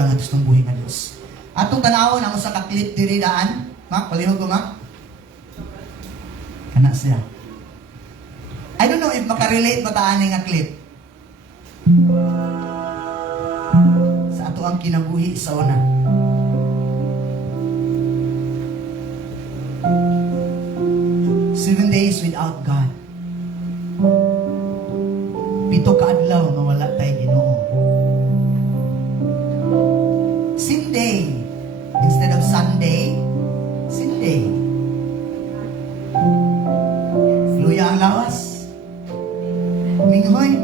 dugang at itong buhay nga Diyos. Atong tanawon ang usa ka clip diri daan. Mak, palihog ko, Mak. Kana siya. I don't know if makarelate ba taan nga clip. Sa ato ang kinabuhi sa una. Seven days without God. Pito ka adlaw nga wala tay Ginoo. Sunday instead of Sunday, Sunday. Luya ang lawas. Minghoy.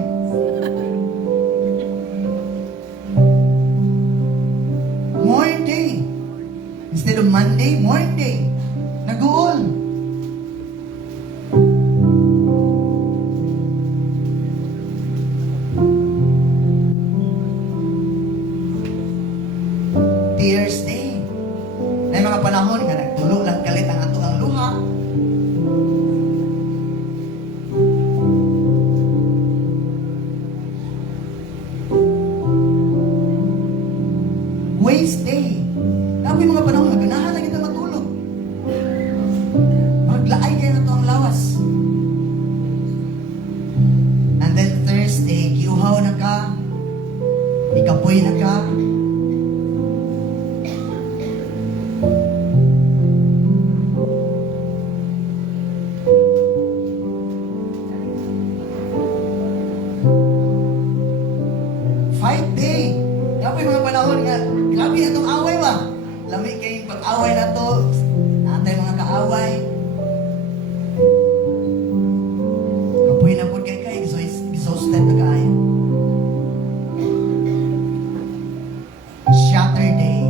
Monday instead of Monday, Monday. Naguol. Tears Day. Na mga panahon nga nagtulo lang kalit ang ato ang luha. Waste Day. Na mga panahon nga ganahan lang kita matulog. Maglaay kayo na to ang lawas. And then Thursday, kiuhaw na ka. Ikapoy na ka. Day. Grabe mga panahon nga. Grabe itong away ba? Lami kayong pag-away na to. Natay mga kaaway. Kapoy na po kay exhausted na kayo. Saturday.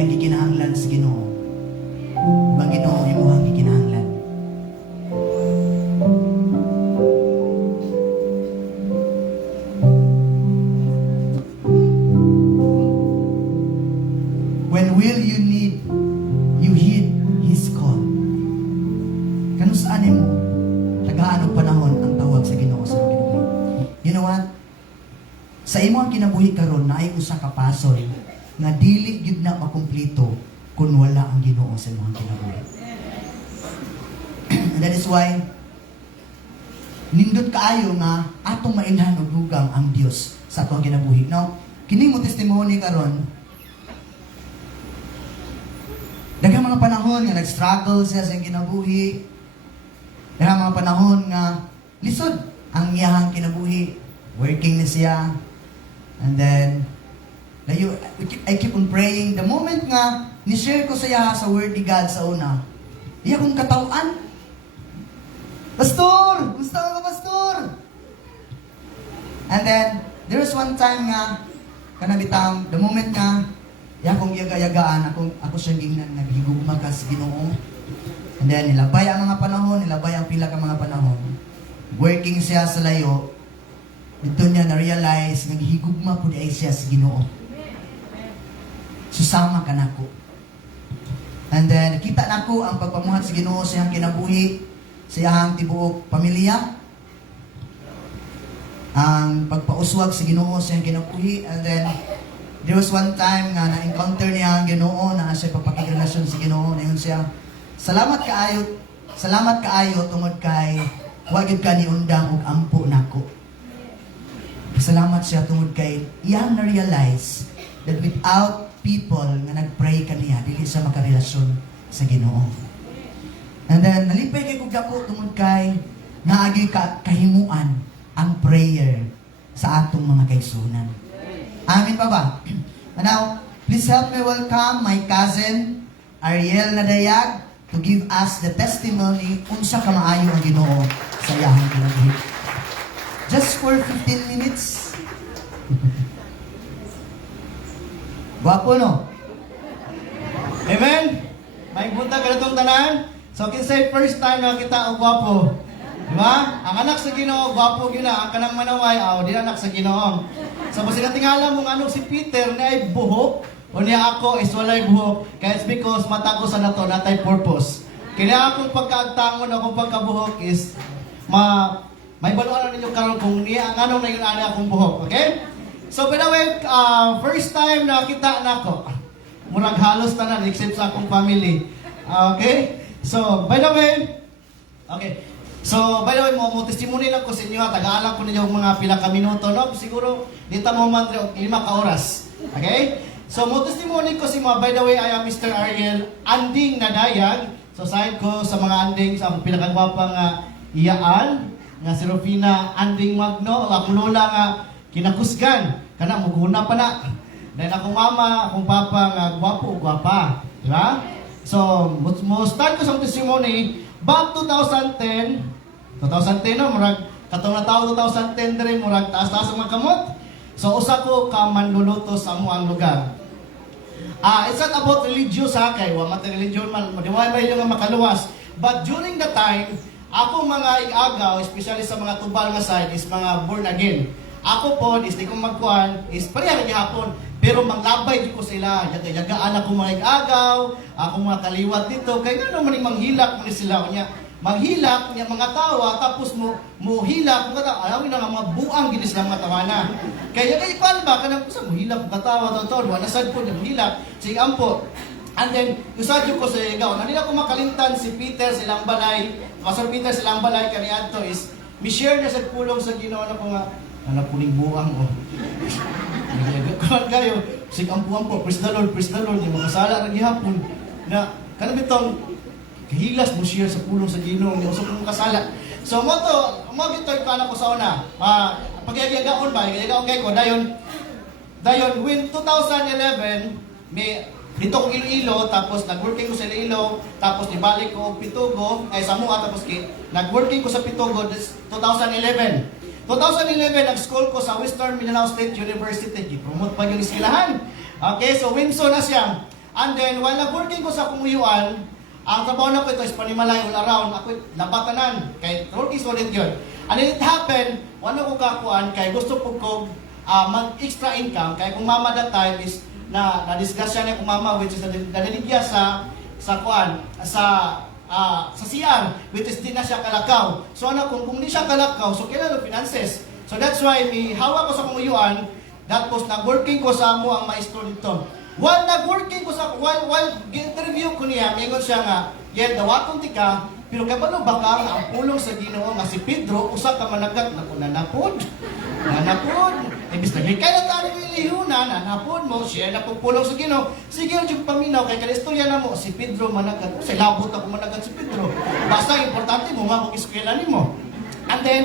Ang gikinahanglan sa Ginoo. Bang Ginoo imong gikinahanglan. When will you heed His call? Kanusaan mo tagaan og panahon ang tawag sa Ginoo sa kinabuhi. You know what? Sa imo ang kinabuhi karon naay usa ka pasol nga dili gyud na makumpleto kung wala ang Ginoo sa imong kinabuhi. And that is why nindot kaayo nga atong mailhan og dugang ang Dios sa atong kinabuhi. Now, kini mo testimony karon. Daghang mga panahon nga nag-struggle siya sa kinabuhi. Daghang mga panahon nga lisod ang iyang kinabuhi. Working na siya. And then I keep on praying. The moment nga ni-share ko sa iya sa word ni God sa una, iya kong katawan. Pastor! Gusto ka Pastor? And then, there was one time nga, kanabitang, the moment nga, iya kong yaga-yagaan, ako siyang gingnan, naghigugma ka sa Ginoo. And then, nilabay ang mga panahon, nilabay ang pila ka mga panahon. Working siya sa layo, dito niya na-realize, naghigugma po di ay siya sa Ginoo. Susama ka nako. And then, kita nako ang pagpamuhat sa Ginoo sa iyang kinabuhi, sa iyang tibuok pamilya, ang pagpauswag sa Ginoo sa iyang kinabuhi. And then, there was one time nga na-encounter niya ang Ginoo, na siya papakigrelasyon sa Ginoo, na yun siya, salamat kaayo tungod kay wag gyud ka ni undang og ampo nako. Salamat siya tungod kay iyang na-realize that without people nga nagpray kaniya, dili siya makarelasyon sa Ginoo. And then, nalipay kay kong dako tungod kay naagi kahimuan ang prayer sa atong mga kaigsunan. Amin pa ba? Now, please help me welcome my cousin, Ariel Nadayag, to give us the testimony unsa ka maayo ang Ginoo sa iyang kinabuhi. Just for 15 minutes. Gwapo, no? Amen? May punta ka na itong tanan? So, kinsay first time na kita ang gwapo. Diba? Diba? Ang anak sa Ginoo, gwapo gyud na, ang kanang manaway, di anak sa Ginoo. So basta natingala mo ano si Peter na ay buhok, o niya ako is walay buhok, kaya it's because mata ko sa nato, natay purpose. Kaya akong pagkaagtangon, akong pagkabuhok is, may baluan na ninyo karon kung niya, ang anong na yun akong buhok, okay? So by the way, first time na kita na ako, murag halos tanan, except sa akong family. Okay? So, by the way, mo testimony lang ko sa inyo, taga-alam ko ninyo mga pila ka minuto, no? Siguro, dito mo man 5 ka oras. Okay? So, mo testimony ko si mga, by the way, I am Mr. Ariel, anding nadayag. So, side ko sa mga anding, sa pila ka gwapang iyaan, nga si Rufina anding magno, akong lola nga kinakusgan, kana muguna pa na. Dahil akong mama, akong papa nga gwapo, gwapa. Diba? So, mo start ko sa testimony, back 2010 no, murag, katong na tao 2010 rin, murag taas-taas ang mga kamot. So, usa ko ka manluluto sa amuang lugar. It's not about religious kay wa mata religion man, madiway ba yung makaluwas. But during the time, ako mga igagaw, especially sa mga tubal nga side, is mga born again. Ako po, is di ko magkuhan, is pareha rin hapon. Pero manglabay di ko sila, yagaan ako mga igagaw, ako mga kaliwat dito, kaya nga naman manghilak mo sila niya. Manghilak niya mga tawa, tapos mo hilak, alawin na nga mga buang ginis ng mga tawa na. Kaya ikuan ba, kanang sa mo hilak, mga tawa, wala sad po niya, hilak, sige ampo. And then, usadyo ko sa igaw, nanila ko makalimtan si Peter silang balay, Pastor Peter silang balay, kaniadto is, mi-share niya sa pulong sa Ginoo na ko nga, puling buang, Kuman kayo, sige ampo, praise the Lord, yung makasala rin hapon, na, kanang bitong, kahilas mo share sa pulong sa Ginoo niya usok mong kasala. So mo gito ipana ko sa una. Pagyagaon ba? Yagaon kay ko dayon when 2011 may dito ko Iloilo tapos nagworking ko sa Iloilo tapos nibalik ko og Pitugo ay Samua tapos nagworking ko sa Pitugo 2011. 2011 nag-school ko sa Western Mindanao State University. Gi-promote pa yung eskwelahan. Okay, so Winso na siya. And then while nagworking ko sa Kumuyuan, ang trabaho na ko ito is panimalay all around. Ako labatanan. Kay work is solid yun. And it happened, wala ko kakuan, kay gusto ko mag-extra income. Kay kung mama that time is na-discuss siya niya kung mama which is naliligya sa CR which is di na siya kalakaw. So kung di siya kalakaw, so kailangan finances. So that's why may hawak ko sa kumuyuan, tapos nag-working ko sa amo ang maestro dito. While nag-working ko sa, while interview ko niya, mingon siya nga, dawaton tika, pero kabalo baka nga ang pulong sa Ginoo nga si Pedro, usa ka managat na nanapod. Ibig sabihin, kaya na tayo ilihuna, nanapod mo, siya na pulong sa Ginoo. Sige, yung paminaw, kay kanistorya na mo, si Pedro managat. Kasi labot ako managat si Pedro. Basta, importante mo, mag-eskwela ni mo. And then,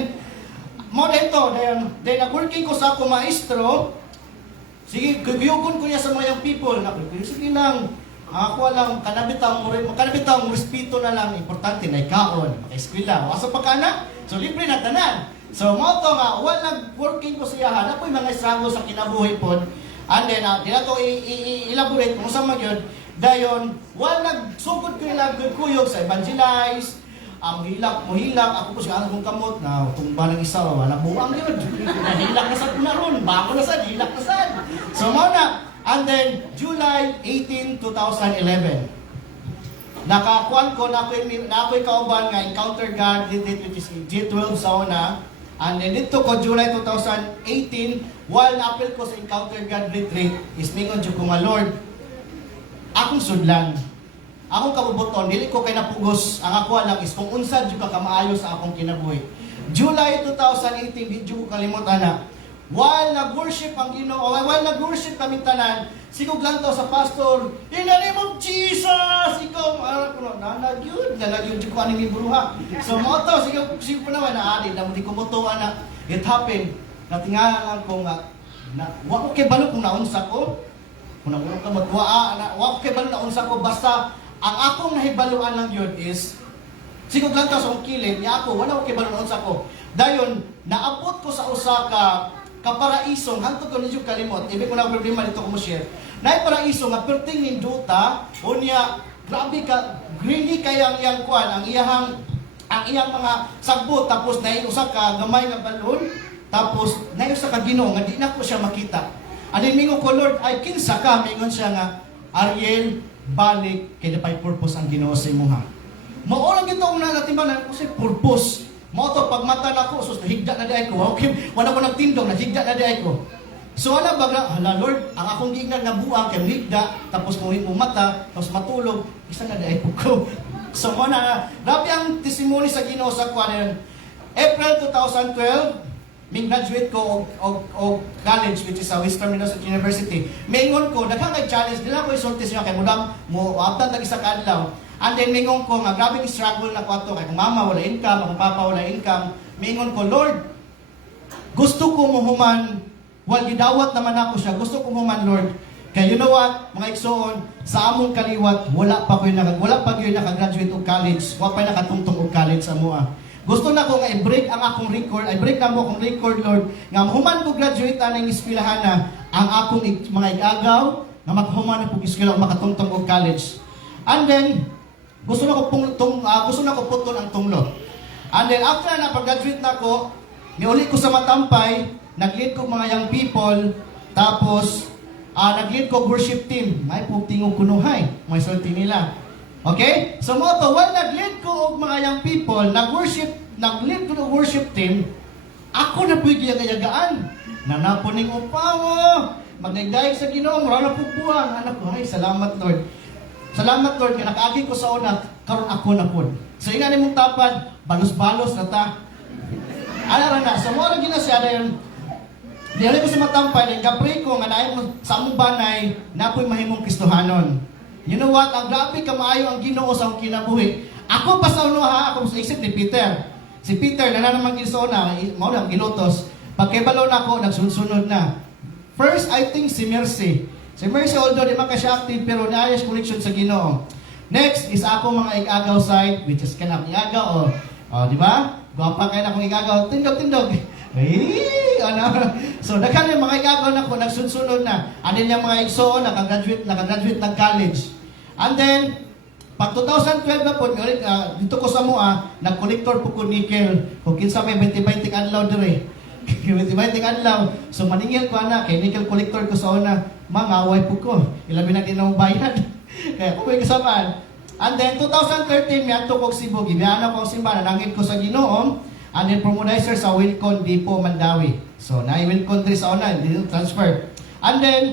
mo dito, then nag-working ko sa akong maestro. Sige, gagayugon ko niya sa mga people. Sige lang, ako lang, kanabitang respeto na lang. Importante na ikaon, maka-eskwela. Asa pa ka na? So, libre na tanan. So, mo to nga, nag-working ko siya, ako'y mga struggle sa kinabuhi po. And then, di na to i-elaborate kung saan magyod. Dayon, nagsugod ko kuyog sa evangelize, hilak, ako po siya kong kamot na tumba ng isa, wala buang yun. Hilak na sad na ron, bako na sad, hilak na sad. So muna, and then July 18, 2011. Nakakuan ko na ako'y kauban nga Encounter God which is G12 sa una. And then dito ko July 2018, while na-appeal ko sa Encounter God retreat, is mingon ko nga Lord, akong sudlan. Akong kabubuton, dili ko kay napugos, ang ako lang is kung unsa jud ka kamaayo sa akong kinabuhi. July 2018, di jud ko kalimutan na. While nag-worship ang Ginoo, while nag-worship kami tanan, sigog lang to sa pastor, in the name of Jesus, ikaw, nanagyud jud ko ani buruha. So mo to, sigog po naman na ali, na di ko mutuan na it happened. Natingalan ko nga, wa ko kay balo kung naunsa ko. Kung naunsa ko magwaa, wa ko kay balo naunsa ko, basta ang akong nahibaluan lang yun is, sigod lang ta sa akong kilid, niya ako, wala ko kibaluan sa ako. Dayon, naabot ko sa usa ka kaparaisong, hantod ko ninyo kalimot, ibig ko na problema dito ko mo share, na paraiso nga perting ninduta, o niya, grabe ka, greedy kayang iyang kuan, ang iyahang ang iyang mga sagbot, tapos naiusa ka gamay nga balon, tapos naiusa ka Ginoo nga di na ko siya makita. Anin mingon ko, Lord, ay kinsa ka? Mingon siya nga, Ariel, balik kay pay purpose ang Ginoo sa imuha. Mao lang gito una natin ba na kasi purpose. Mao to pag mata nako sus higda na di ko. Okay, wala ko nagtindog na higda na di ko. So wala baga, hala Lord, ang akong giingnan nga buang kay higda, tapos kung mo mata, tapos matulog, isa na di ko. So mo na grabe ang testimony sa Ginoo sa kuan. April 2012, may graduate ko og college which is sa Western Minnesota University. Mingon ko daghang challenge dila ko isulti siya kay mudam mo abtan tag isa ka adlaw. And then mingon ko nga grabe struggle na ko ato kay kung mama wala income, kung papa wala income. Mingon ko, Lord, gusto ko muhuman wal gidawat naman ako siya. Gusto ko muhuman, Lord. Kay you know what, mga igsoon, sa among kaliwat wala pa gyud naka-graduate og college, wa pa nakatungtong og college sa moa. Gusto na ko nga i-break ang akong record, i-break na mo akong record, Lord, nga human ko graduate ng eskwelahan na ang akong mga igagaw, nga maghuman na po eskwela makatungtong og college. And then, gusto na ko puton ang tunglo. And then, after na pag-graduate na ko, niuli ko sa Matampay, nag-lead ko mga young people, tapos, nag-lead ko worship team. May putingog kunuhay, may sulti nila. Okay? So mo to, while nag-lead ko og mga young people, nag-lead ko ng worship team, ako na po'y giyagaan. Nanapuning upawo, magnagdayag sa Ginoo, mura na pugbuang. Anak ko, ay, salamat Lord. Salamat Lord, kaya nakaagi ko sa una, karon ako na po. So ina ni mong tapad, balos-balos na ta. Ala na, so mo rin ginasya na yun, dili ko sa Matampay, then kapre ko, nga naay mo sa among banay, na po'y mahimong Kristohanon. You know what? Ang grabe kamaayo ang Ginoo sa akong kinabuhi. Ako pa sa uno ha, ako sa isip ni Peter. Si Peter, nananamang gisona, mao lang gilotos. Pagkibalo na ako, nagsunod na. First, I think si Mercy. Si Mercy, although di man ka siya active, pero naayos connection sa Ginoo. Next is ako mga igagaw side, which is kanang igagaw, di ba? Gwapa kayo na akong igagaw, tindog. Hey, ano? So, daghan yung mga igagaw na ko, nagsunod na. Ano yung mga igsoon, nakagraduate ng college. And then, pag 2012 na po, dito ko sa mua, nag-connector po ko nickel. Kung kinsa may 20-20 adlaw dire. 20-20 adlaw. So, maningil ko na, kay nickel collector ko sa una, mangaway po ko. Ilabi na din ang bayad. Kaya kung may kasamaan. And then, 2013, may ato ko Cebu. Gibiyana ko ang simbahan, nanangin ko sa Ginoo. And then, promodizer sa Wilcon Depot, Mandawi. So, na-Wilcon din sa una, hindi transfer. And then,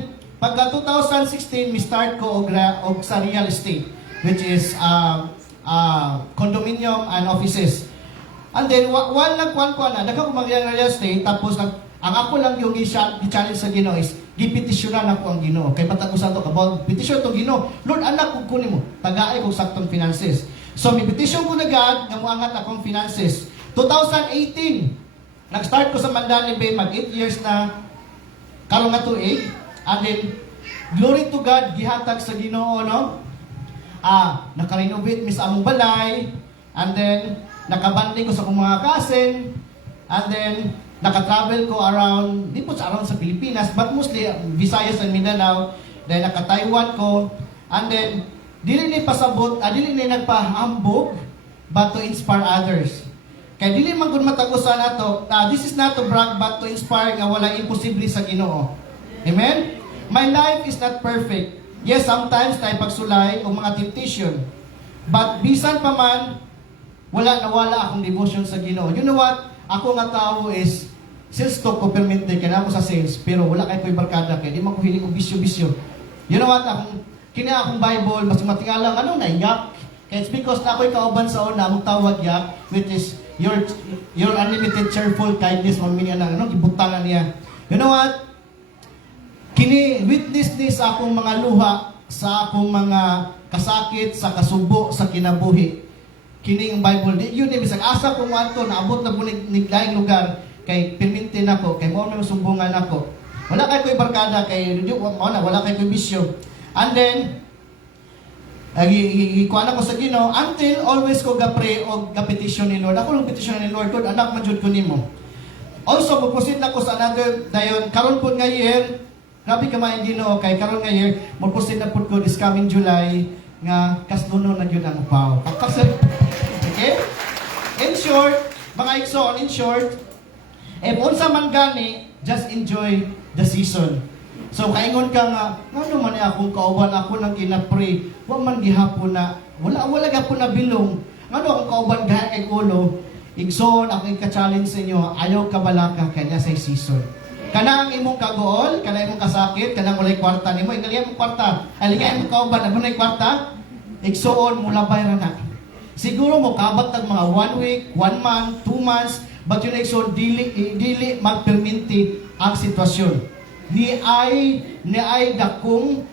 pagka 2016, may start ko og sa real estate, which is condominium and offices. And then, while nagkuhan ko na, nagka ko mag-real estate, tapos ang ako lang yung i-challenge sa Ginoo is, gipetisyonan ako ang Ginoo. Kay patagusan to, about petisyon to Ginoo. Lord, anak, kung kunin mo, tagaay kong saktong finances. So, may petisyon ko na God, na muangat akong finances. 2018, nag-start ko sa Mandalay Bay, mag 8 years na, karong nga tuig. And then, glory to God, gihatag sa Ginoo, no? Naka-renovate mi sa among balay, and then, nakabanding ko sa akong mga cousin, and then, naka-travel ko around, di po around sa Pilipinas, but mostly Visayas and Mindanao, then naka-Taiwan ko, and then, dili ni pasabot, dili ni nagpahambog, but to inspire others. Kaya dili man gud matagusan nato, this is not to brag, but to inspire nga wala imposible sa Ginoo. Amen? My life is not perfect. Yes, sometimes tayo pagsulay o mga temptation. But bisan pa man, nawala akong devotion sa Ginoo. You know what? Ako nga tao is, sales talk ko permitted, kaya ako sa sales, pero wala kayo ko'y barkada, kaya di man ko hiling ko bisyo-bisyo. You know what? Akong Bible, mas matingalang, anong naingak? Kaya it's because na ako'y kauban sa una, mong tawag yak, which is your unlimited cheerful kindness, mamini na, ibutangan niya. You know what? Witness ni sa akong mga luha, sa akong mga kasakit, sa kasubo, sa kinabuhi. Kini ang Bible, yun yung bisag asa ko mo ato, naabot na po niglaing lugar, kay permintin ako, kay mo na sumbungan ako. Wala kayo ko'y barkada, wala kayo ko'y bisyo. And then, ikuan ako sa Ginoo, until always ko gapre o gapetisyon ni Lord. Ako lang petisyon ni Lord, Lord, anak man jud ko nimo. Also, magproceed na ko sa another, dayon, karon po nga year, grabe ka maing Ginoo, kay karon nga year, magproceed na po ko this coming July, nga kasluno na yun ang upaw. Okay? In short, mga igsoon, in short, if unsa man gani, just enjoy the season. So kaingon ka nga, ngano man akong kauban ako nang kinapre, wa man gihapon na wala gapon na bilong. Ngano akong kauban gaha kay ulo, igsoon ako ka-challenge sa inyo, ayaw ka balaka kanya sa season. Kana ang imong kagool, kana imong kasakit, kana walay kwarta nimo, ingali imong kwarta. Alinga imong kauban, ano na kwarta? Igsoon mula bayran na. Siguro mo kabat tag mga 1 week, 1 month, 2 months, but yun igsoon dili magperminti ang sitwasyon. Ni ay dakong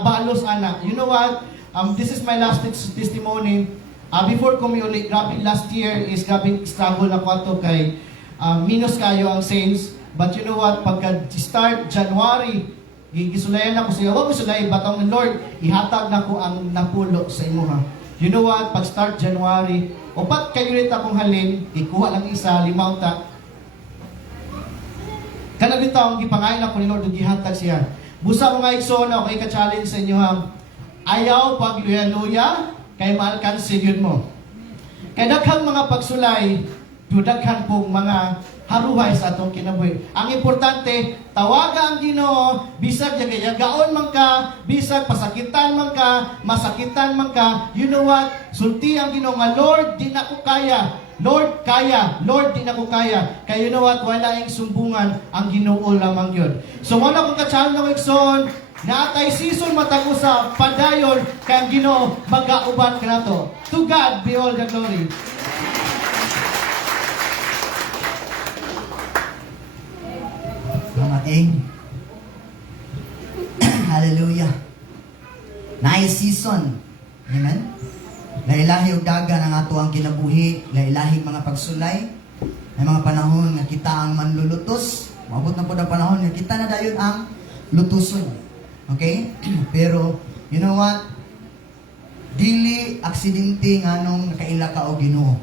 balos ana. You know what? This is my last testimony. Before ko uli, grabe last year is grabe struggle na ko ato kay minus kayo ang sales. But you know what? Pagka start January, gisulayan ako siya. Wag ko sulay batang ng Lord, ihatag na ko ang napulo sa imo ha. You know what? Pag start January, upat kayo rin akong halin, ikuha lang isa, 5 ta. Kana bitaw ang gipangayon ako ni Lord ug gihatag siya. Busa mga igsoon ako kay ka-challenge sa inyo ha. Ayaw pag luya-luya kay maalkanse gyud mo. Kay daghang mga pagsulay, daghan pong mga haruhay sa atong kinabuhi. Ang importante, tawaga ang Ginoo, bisag yagaon man ka, bisag pasakitan man ka, masakitan man ka, you know what? Sulti ang Ginoo nga, Lord, di na ko kaya. Lord, kaya. Lord, di na ko kaya. Kaya you know what? Wala yung sumbungan ang Ginoo lamang yun. So, wala kong ka-challenge ng Ikson, na atay season matag usa padayon kay ang Ginoo magauban kanato. To God be all the glory. Salamat, Ing. Hallelujah. Nice season. Amen. Lailahi og dagan ang ato ang kinabuhi, lailahi mga pagsulay. May mga panahon nga kita ang manlulutos. Maabot na po ang panahon nga kita na dayon ang lutuson. Okay? Pero, you know what? Dili aksidente nga nung nakaila ka o Ginoo.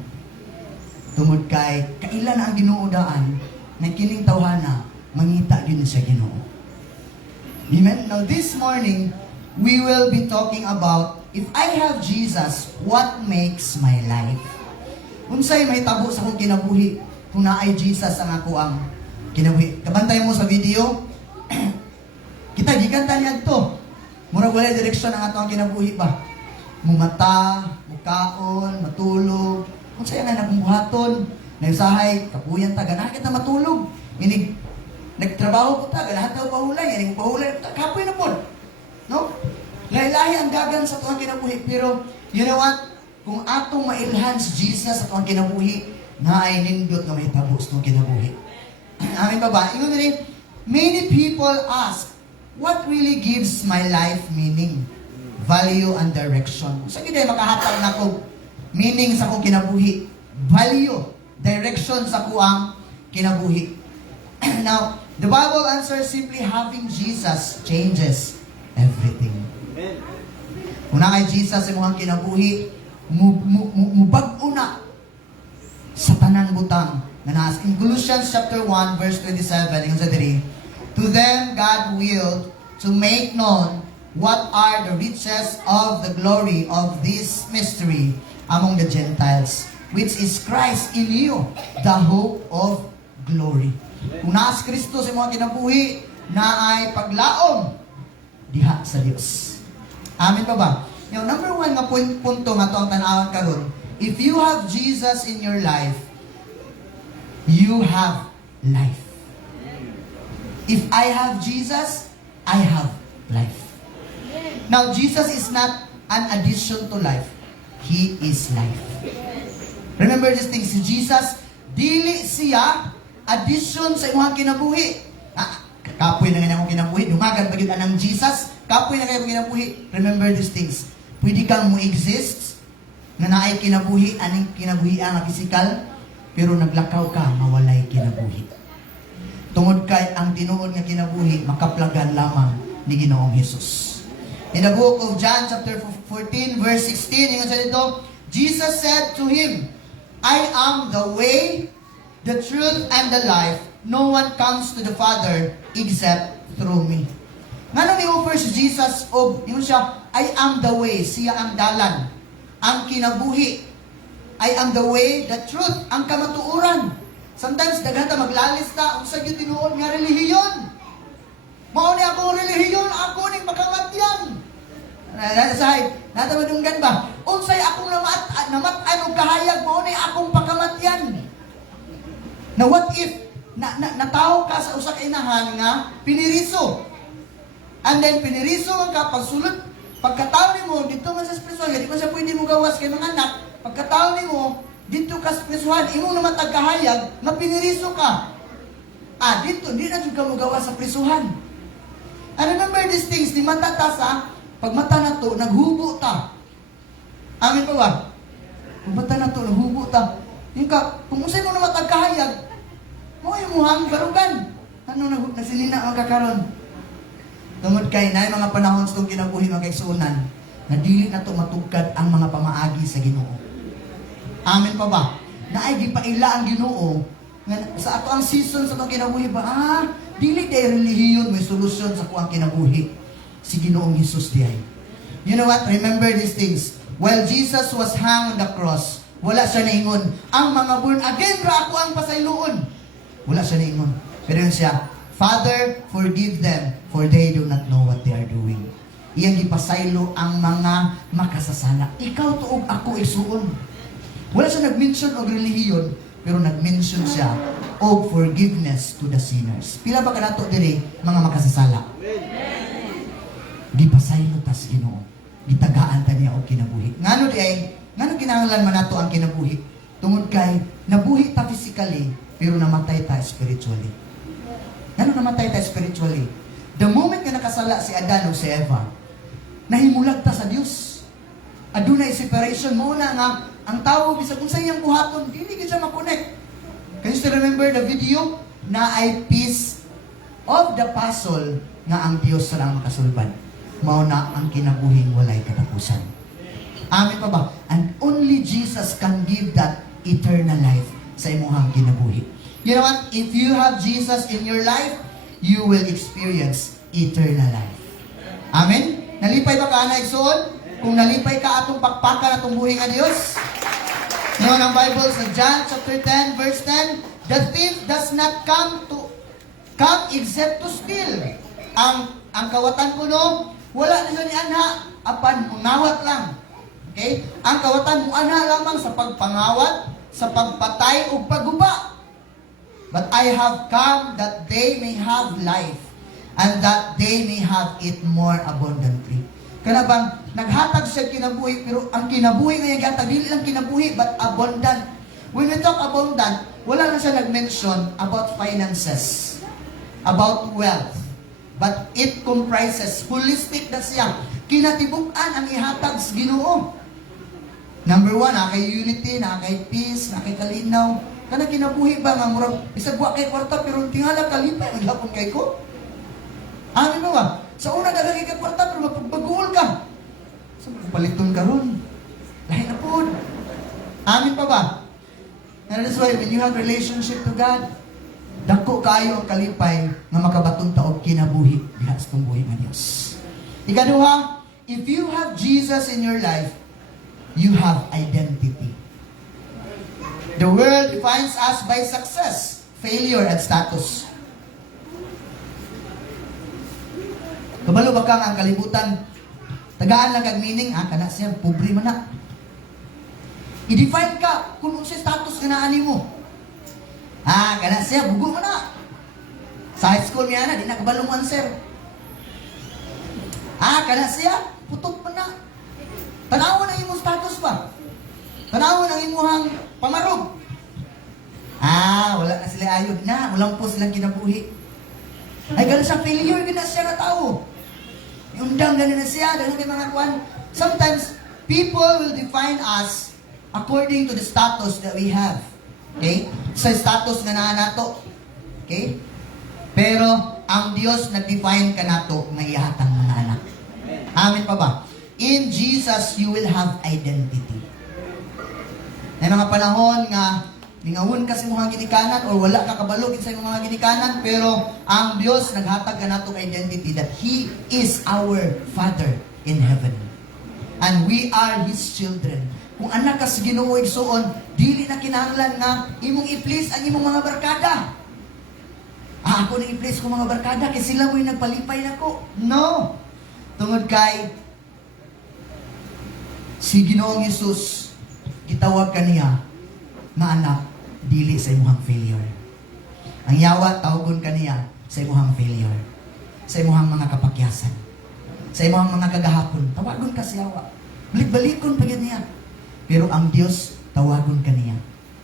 Tungod kay, kaila na ang Ginoo daan, na kining tawhana, mangita yun sa Ginoo. Amen? Now, this morning, we will be talking about, if I have Jesus, what makes my life? Unsay may tabo sa akong kinabuhi, kung naay Jesus ang ako ang kinabuhi. Kabantay mo sa video, kita gikanta niya to. Murag wala direksyon ang ato ang kinabuhi ba? Mumata, mukaon, matulog. Unsay nga nagbuhaton, nagsahay, kapuyan ta, ganahan kita matulog. Inig nagtrabaho ko ta, ganahan ta pahulay, inig pahulay ta, kapoy na po. No? Lahi-lahi ang gagan sa tuwang kinabuhi, pero you know what? Kung atong mailhan si Jesus sa tuwang kinabuhi, na ay nindot nga may tabo sa tuwang kinabuhi. Amin ba ba? Ingon rin, many people ask, what really gives my life meaning, value, and direction? So, hindi makahatag na ko meaning sa kong kinabuhi, value, direction sa kuang kinabuhi. Now, the Bible answers simply having Jesus changes everything. Amen. Kung na kay Jesus ang mga kinabuhi, mubag-o na sa tanang butang na nasa. In Colossians chapter 1, verse 27, yung sa diri, to them God willed to make known what are the riches of the glory of this mystery among the Gentiles, which is Christ in you, the hope of glory. Kung naas Kristo sa mga kinabuhi, na ay paglaom diha sa Dios. Amen pa ba? Yung number 1 nga punto nga to ang tanawan karon, if you have Jesus in your life, you have life. If I have Jesus, I have life. Now, Jesus is not an addition to life. He is life. Remember this thing, si Jesus, dili siya addition sa imong kinabuhi. Kapoy na nga akong kinabuhi, dumagan pagid ng Jesus, kapoy na kayo kinabuhi. Remember these things. Pwede kang mo exist na naay kinabuhi, aning kinabuhi ang physical, pero naglakaw ka, mawalay kinabuhi. Tungod kay ang tinuod nga kinabuhi, makaplagan lamang ni Ginoong Hesus. In the book of John chapter 14 verse 16, yung sa dito, Jesus said to him, I am the way, the truth, and the life. No one comes to the Father except through me. Nga nung i-offer si Jesus, yun siya, I am the way, siya ang dalan, ang kinabuhi. I am the way, the truth, ang kamatuoran. Sometimes daghan ta maglalis ta unsa gyud tinuod nga relihiyon. Mao ni ako relihiyon, ako ning makamatyan. Nasay, natamadunggan ba? Unsay akong namat-an og kahayag, mao ni akong pakamatyan. Na what if nataw ka sa usa ka inahan nga piniriso? And then piniriso man ka pagsulod, pagkataw nimo dito man sa espirituhan, di man siya pwede mo gawas kay mga anak. Pagkataw nimo dito ka sa espirituhan, imong naman tagkahayag na piniriso ka. Dito di na jud ka mo gawas sa prisuhan. And remember these things, di mata ta sa pag mata na to naghubo ta. Amin pa ba? Pag mata na to naghubo ta. Yung ka, kung usay mo naman tagkahayag, mo yung muhang barugan. Ano nasilina ang kakaroon? Tungod kay na mga panahon sa itong kinabuhi mga kaigsuunan, na dili na ito matugkad ang mga pamaagi sa Ginoo. Amen pa ba? Na ay gipaila ang Ginoo nga sa ato ang season sa itong kinabuhi ba? Dili day relihiyon may solusyon sa kuang kinabuhi. Si Ginoong Hesus diay. You know what? Remember these things. While Jesus was hung on the cross, wala siya naingon, ang mga born again ra ako ang pasayloon. Wala siya naingon. Pero yun siya, Father, forgive them, for they do not know what they are doing. Iyang gipasaylo ang mga makasasala. Ikaw tuog ako isuon. Wala siya nag-mention og relihiyon, pero nag-mention siya og forgiveness to the sinners. Pila ba kanato diri mga makasasala? Gipasaylo tas Ginoo. Gitagaan ta niya og kinabuhi. Ngano di ay, ngano kinahanglan man nato ang kinabuhi? Tungod kay nabuhi ta physically, pero namatay ta spiritually. Ngano namatay ta spiritually? The moment nga nakasala si Adan o si Eva, nahimulag ta sa Dios. Adunay separation mo na nga ang tao bisag unsa iyang buhaton, dili gyud siya ma-connect. Can you still remember the video na ay piece of the puzzle nga ang Dios ra ang makasulbad? Mao na ang kinabuhing walay katapusan. Amen pa ba? And only Jesus can give that eternal life sa imong kinabuhi. You know what? If you have Jesus in your life, you will experience eternal life. Amen? Nalipay ba ka na igsoon? Kung nalipay ka atong pakpakan atong buhay nga Dios. Ngayon ang Bible sa John chapter 10 verse 10, the thief does not come except to steal. Ang kawatan ko no, wala na ni anha, apan mungawat lang. Okay? Ang kawatan mo anha lamang sa pagpangawat, sa pagpatay o pagguba. But I have come that they may have life, and that they may have it more abundantly. Kana bang naghatag siya kinabuhi, pero ang kinabuhi nga yaghatag, dili lang kinabuhi, but abundant. When we talk abundant, wala na siya nag-mention about finances, about wealth, but it comprises, holistic na siya. Kinatibuk-an ang ihatag sa Ginoo. Number 1, kay unity, kay peace, kay kalinaw. Kana kinabuhi ba nga murag bisag wa kay kwarta pero tingala kalipay ang gapon kay ko. Ano ba? Sa una daghan kay kwarta pero mapagbaguol ka. So paliton karon. Lahi na pod. Amin pa ba? And that's why when you have relationship to God, dako kayo ang kalipay nga makabaton ta og kinabuhi diha sa buhi nga Dios. Ikaduha, if you have Jesus in your life, you have identity. The world defines us by success, failure, and status. Kabalo ba kang ang kalibutan? Tagaan lang kag meaning, kana siya, pobre man na. I-define ka kung sa status ka na mo. Kana siya, bugo man na. Sa high school niya na, di na kabalong answer. Kana siya, putot man na. Tanawon ang imong status ba? Tanawon ang imuhang pamarog. Wala na sila ayod na. Walang po silang kinabuhi. Ay, gano'n siya failure, gano'n siya na tao. Yung dang gano'n na siya, gano'n yung mga kwan. Sometimes, people will define us according to the status that we have. Okay? Sa status nga nato. Okay? Pero, ang Diyos nag-define ka nato na ihatang mga anak. Amen pa ba? In Jesus, you will have identity. May mga panahon nga ningawon ka sa mga ginikanan or wala ka kabalog sa mga ginikanan, pero ang Diyos naghatag ka natong identity that He is our Father in heaven. And we are His children. Kung anak ka sa Ginoo igsuon, dili na kinahanglan nga imong i-please ang imong mga barkada. Ako na i-please ko mga barkada kay sila mo'y nagpalipay nako. No. Tungod kay si Ginoong Hesus gitawag kaniya nga anak dili sa imong failure. Ang yawa tawgon kaniya sa imong failure. Sa imong mga kapakyasan. Sa imong mga kagahapon, tawagon ka sa yawa. Balik-balikon pa niya. Pero ang Dios tawagon kaniya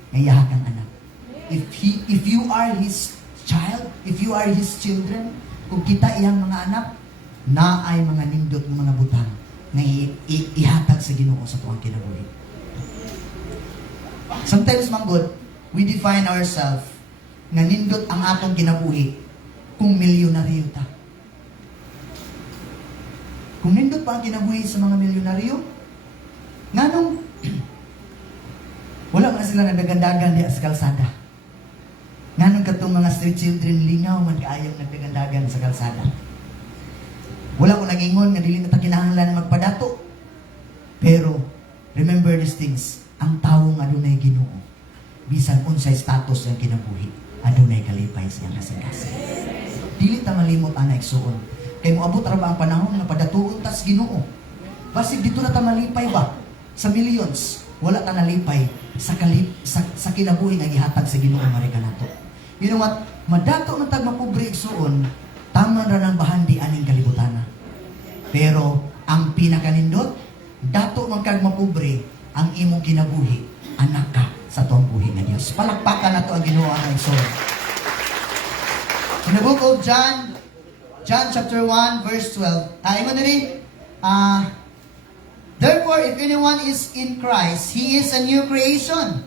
nga yaha kang anak. If you are His child, if you are His children, kung kita iyang mga anak, na ay mga nindot ng mga butang na ihatag sa Ginoo sa tuwang kinabuhi. Sometimes, manggod, we define ourselves nga nindot ang atong kinabuhi kung milyonaryo ta. Kung nindot pa ang kinabuhi sa mga milyonaryo, nganong wala man sila nagdagandagan di sa kalsada. Nganong katong mga street children lingaw man kaayong nagdagandagan sa kalsada. Wala ko nagingon nga dili na ta kinahanglan magpadato. Pero remember these things, ang tawo nga adunay Ginoo, bisan unsay status ang kinabuhi, adunay kalipay siyang kasing-kasing. Dili ta malimot ana igsuon. Kay moabot ra ba ang panahon nga padatuon ta sa Ginoo? Basig dito na ta malipay ba sa millions? Wala ta nalipay sa kinabuhi nga gihatag sa Ginoo nga kanato. You know what? Madato man tag mapobre igsuon, taman ra nang bahandi aning kalibutan. Pero ang pinakanindot, dato man kag mapobre ang imong kinabuhi, anak ka sa tuwang buhi nga Dios. Palakpakan nato ang Ginoo nga igsuon. In the book of John chapter 1 verse 12. Ingon diri, therefore if anyone is in Christ, he is a new creation.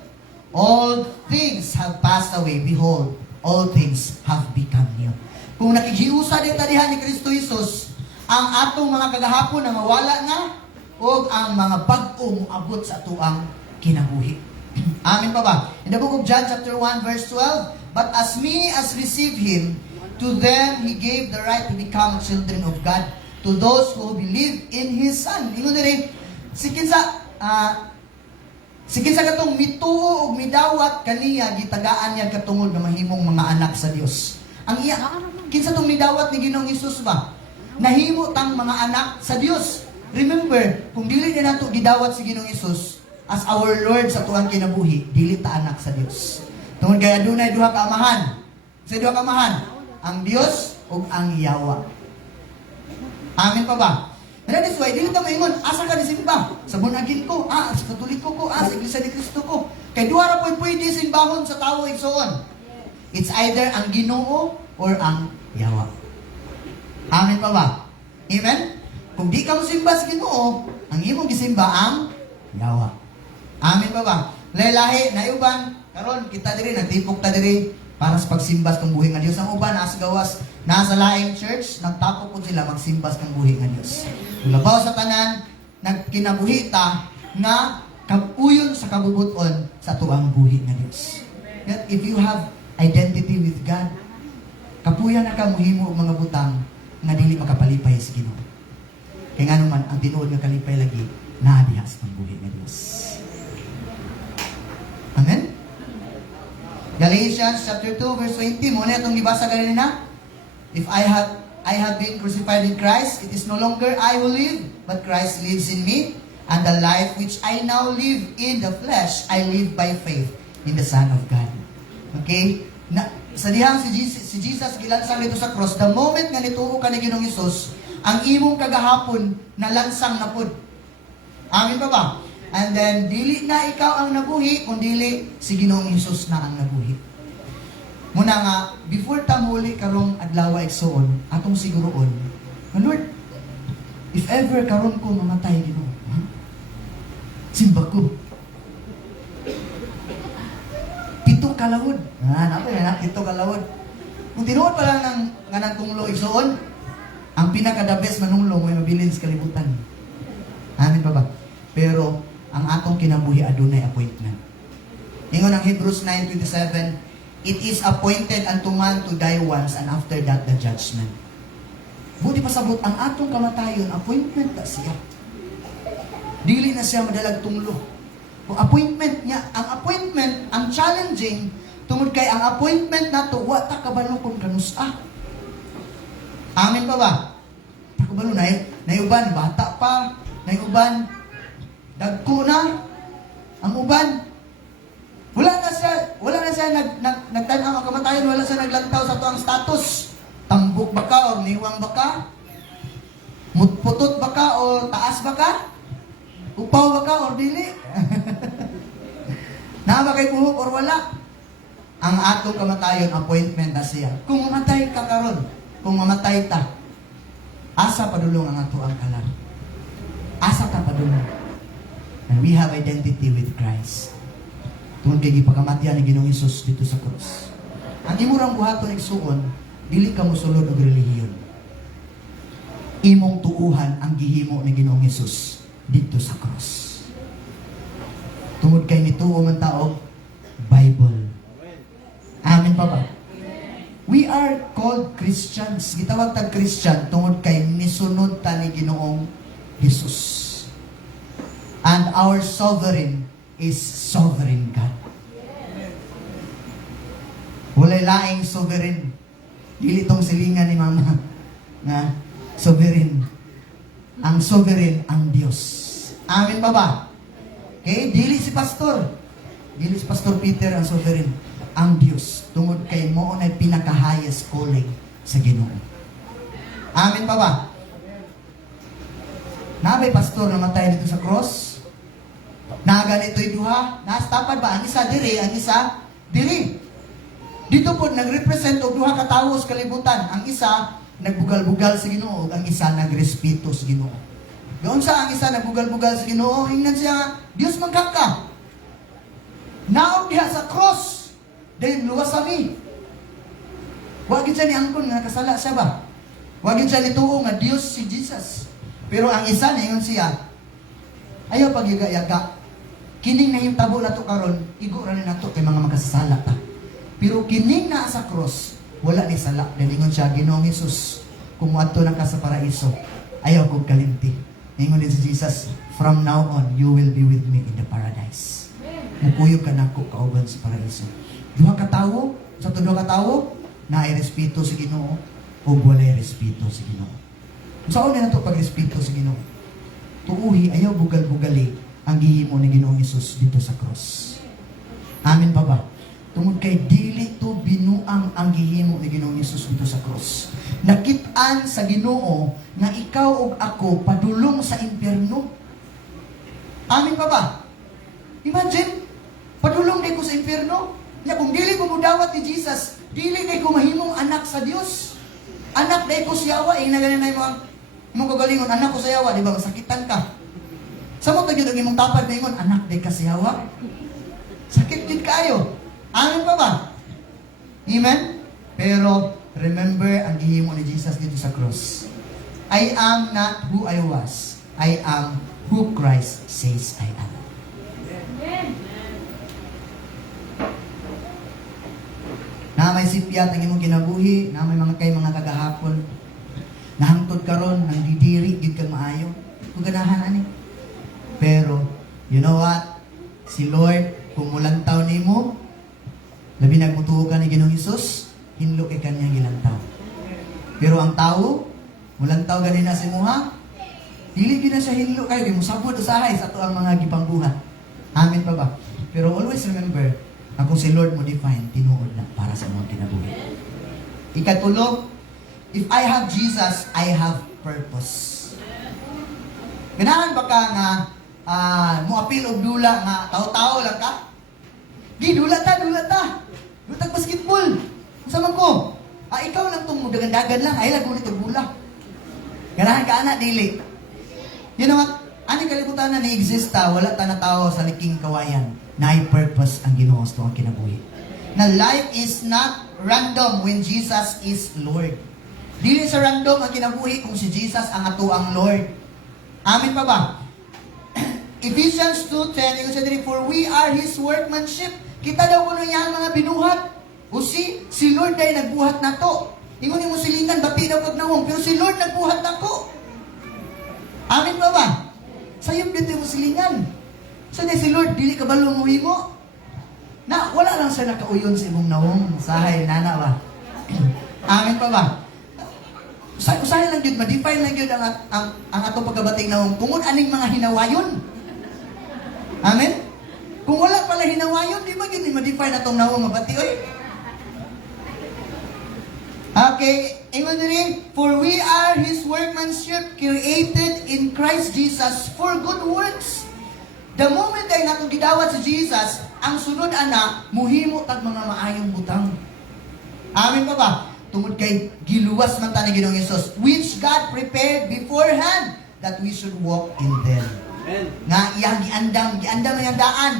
All things have passed away. Behold, all things have become new. Kung nakihiusa din tadihan ni Kristo Jesus, ang atong mga kagahapon na mawala na, o ang mga bag-ong abot sa tuang kinabuhi. Amin pa ba? In the book of John chapter 1 verse 12, but as many as receive Him, to them He gave the right to become children of God, to those who believe in His Son. Ingon diri, sikin sa katong mituo og midawat kaniya gitagaan niya katungod nga mahimong mga anak sa Dios. Ang iya kinsa tong midawat ni Ginoong Hesus ba? Nahimo tang mga anak sa Dios. Remember, kung dili na nato gidawat si Ginoong Hesus as our Lord sa tuang kinabuhi, dili ta anak sa Dios. Tungod kay adunay duha ka amahan. Sa duha ka amahan, ang Dios ug ang Yawa. Amin pa ba? That is why, dili ta maingon, asa ka nisimba? Sa bunagin ko, sa Katoliko ko, sa Iglesia ni Cristo ko. Kay duha ra po'y pwede simbahon sa tawo igsoon. It's either ang Ginoo or ang Yawa. Amin pa ba? Amen? Kung di ka mosimba sa Ginoo, ang imong gisimba ang Yawa. Amin pa ba? Lahi-lahi, naiuban, karon kita diri, nagtipok ta diri, para sa pagsimbas kang buhi nga Dios. Ang uban nasa gawas, nasa laing church, nagtapok po sila magsimbas kang buhi nga Dios. Labaw sa tanan, nagkinabuhi ta nga kapuyon sa kabubuton sa tuang buhi nga Dios. Yet if you have identity with God, kapuyan na ka muhimo og mga butang nga dili makapalipay sa Ginoo. Kay ngano man ang tinuod nga kalipay lagi naa diha sa buhi nga Dios. Amen. Galatians chapter 2 verse 20 mo na itong gibasa ganina. If I have been crucified in Christ, it is no longer I who live, but Christ lives in me, and the life which I now live in the flesh, I live by faith in the Son of God. Okay? Sa dihang si Jesus gilansang dito sa cross, the moment nga nituo ka ni Ginoong Hesus, ang imong kagahapon nalansang na pud. Amin pa ba? And then, dili na ikaw ang nabuhi, kundi si Ginoong Hesus na ang nabuhi. Muna nga, before tamuli karong adlaw igsoon, atong siguroon, Lord, if ever karon ko mamatay Ginoo, simba ko. 7 kalawod. Ito kalawod. Kung tinuod pa lang ng ganang tunglo igsoon, ang pinaka-the best manunglo may mabilin sa kalibutan. Amin pa ba? Pero, ang atong kinabuhi adunay appointment. Ingon ang Hebrews 9:27, it is appointed unto man to die once, and after that the judgment. Buti pasabot ang atong kamatayon, appointment ta siya. Dili na siya madalag tunglo. O appointment niya, ang appointment, ang challenging, tungod kay ang appointment na to, wa ta kabalo kung kanusa. Amin pa ba? Ta kabalo, naiuban, bata pa, naiuban, dagko na, ang uban. Wala na siya nagtanaw ang kamatayon, wala siya naglantaw sa tuang status. Tambok ba ka o niwang ba ka? Mutputot ba ka o taas ba ka? Upaw ba ka o dili? Na ba kay buhok or wala? Ang atong kamatayon, appointment na siya. Kung mamatay ka karon, kung mamatay ta, asa padulong ang ato ang kalan. Asa ka padulong. And we have identity with Christ. Tungod kay gipakamatyan ni Ginoong Hesus dito sa krus. Ang imurang buhaton igsuon, dili ka mosulod og relihiyon. Imong tuuhan ang gihimo ni Ginoong Hesus dito sa krus. Tungod kay nituo man taog Bible. Amin pa ba? We are called Christians. Gitawag tag Christian tungod kay nisunod ta ni Ginoong Hesus. And our sovereign is sovereign God. Walay laing sovereign. Dili tong silingan ni mama nga sovereign. Ang sovereign ang Dios. Amin pa ba? Okay, dili si pastor. Dili si Pastor Peter ang sovereign. Ang Dios. Tungod kay mo na pinaka-highest calling sa Ginoo. Amin pa ba? Nabay pastor namatay dito sa cross. Naganito'y duha. Nastapad ba? Ang isa diri, ang isa diri. Dito po nagrepresent og duha ka tawo sa kalibutan. Ang isa nagbugal-bugal sa Ginoo, ang isa nagrespeto sa Ginoo. Doon sa ang isa nagbugal-bugal sa Ginoo, ingnan siya, Dios magkaka. Naog diha sa cross. Dahil luwas kami. Wag gid siya ni angkon nga kasala siya ba? Wag gid siya ni tuo nga Dios si Jesus. Pero ang isa niyon siya, ayaw pagyaga-yaga. Kining nahimtabo na to karon, igo ra ni nato kay mga makasasala ta. Pero kining naa sa cross, wala ni sala. Dalingon siya, Ginoong Hesus, kung muadto na ka sa paraiso, ayaw kong kalimti. Ingon din si Jesus, from now on, you will be with me in the paradise. Mupuyog ka na ko kauban sa paraiso. Duha ka tawo, sa duha ka tawo, naay respeto sa Ginoo o walay respeto sa Ginoo. Saan na nato pag-respeto sa Ginoo? Tuuhi, ayaw bugal-bugali ang gihimo ni Ginoong Hesus dito sa cross. Amin pa ba? Tungod kay dili to binuang ang gihimo ni Ginoong Hesus dito sa cross. Nakit-an sa Ginoo nga ikaw ug ako padulong sa impyerno. Amin pa ba? Imagine, padulong day ko sa impyerno. Ya kung dili ko mudawat ni Jesus, dili day ko mahimong anak sa Dios. Anak day ko siyawa, naganin na yung kagalingon, anak ko siyawa, di ba? Masakitan ka. Sa mo tagyod ang imong tapad na ingon, anak day ka siyawa. Sakit din kayo. Amin pa ba? Amen? Pero, remember ang gihimo ni Jesus dito sa cross. I am not who I was. I am who Christ says I am. Na may sipyat ang imong kinabuhi, na may mga kagahapon. Nahangtod karon, nang didiri, gid kang maayo. Kung ganahan ani. Pero, you know what? Si Lord, kung mulantaw nimo, labi nagmutuo ka ni Ginoong Hesus, hinlo kay kanyang ilantaw. Pero ang tao, mulantaw ganin na si Muha, dili gid na siya hinlo kayo, di mo sabot usahay sa tuang mga gipangbuhat. Amin pa ba? Pero always remember, na kung si Lord mo define, tinuod na para sa mga kinabuhi. Ikatulo, if I have Jesus, I have purpose. Ganahan ba ka nga muapil og dula nga tao-tao lang ka? Di, dula ta. Dutag basketball. Sama ko. Ikaw lang itong dagan-dagan lang. Ay, lago nito bula. Ganahan ka, anak, dili. You know what? Ani kalibutan na ni-exista, wala ta na tao sa liking kawayan. Na-purpose ang Ginoo sa ang kinabuhi. Na life is not random when Jesus is Lord. Dili sa random ang kinabuhi kung si Jesus ang ato ang Lord. Amin pa ba? Ephesians 2:10, yung sabi, for we are His workmanship. Kita daw ko niya ang mga binuhat. O si Lord ay nagbuhat na to. Ingon mo silingan, bati daw kag naong, pero si Lord nagbuhat na ko. Amin pa ba? Sayop dito yung silingan. So na si Lord, dili ka balo mo himo. Na wala lang siya nakauyon sa imong nawong sahay nana ba. Amen pa ba? Usahay lang yun, ma-define lang yun ang atong pagkabating nawong tungod aning mga hinawayon. Amen? Kung wala pala hinawayon, di ba yun ma-define atong nawong mabati? Oy. Okay, ingon rin, for we are His workmanship created in Christ Jesus for good works. The moment ay natong gidawat sa Jesus, ang sunod ana, muhimo tag mga maayong butang. Amen pa ba? Tungod kay giluwas man ta ni Ginoong Hesus, which God prepared beforehand that we should walk in them. Amen. Nga iyang giandam ang daan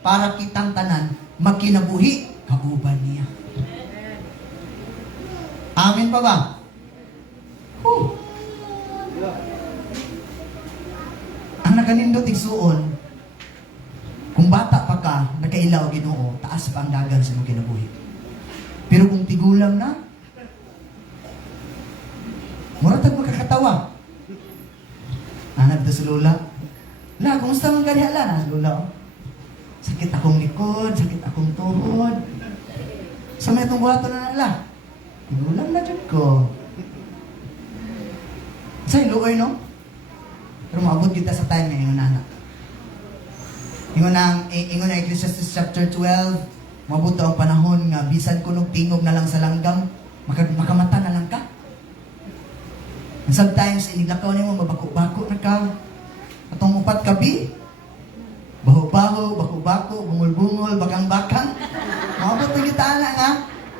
para kitang tanan makinabuhi kauban niya. Amen pa ba? Whew. Ang nakanindot igsuon, kung bata pa ka, nakailaw Ginoo, taas pa ang dagan sa imong kinabuhi. Pero kung tigulang na, muratag makakatawa. Anak to si Lola. La, kumusta mong kanihala na si Lola? Oh? Sakit akong likod, sakit akong tuhod. Sa may itong buhato na nala. Tigulang na dyan ko. Sa'yo, luoy, no? Pero maabot kita sa time ngayon, anak. Ingon na Ecclesiastes chapter 12, mabuto ang panahon nga bisan kunog tingog na lang sa langgam, makamata na lang ka. And sometimes, iniglakaw niyo mo, mabako-bako na ka. Atong upat kabi, baho-baho, bako-bako, bungol-bungol, bakang-bakang. Maabot na kita na nga,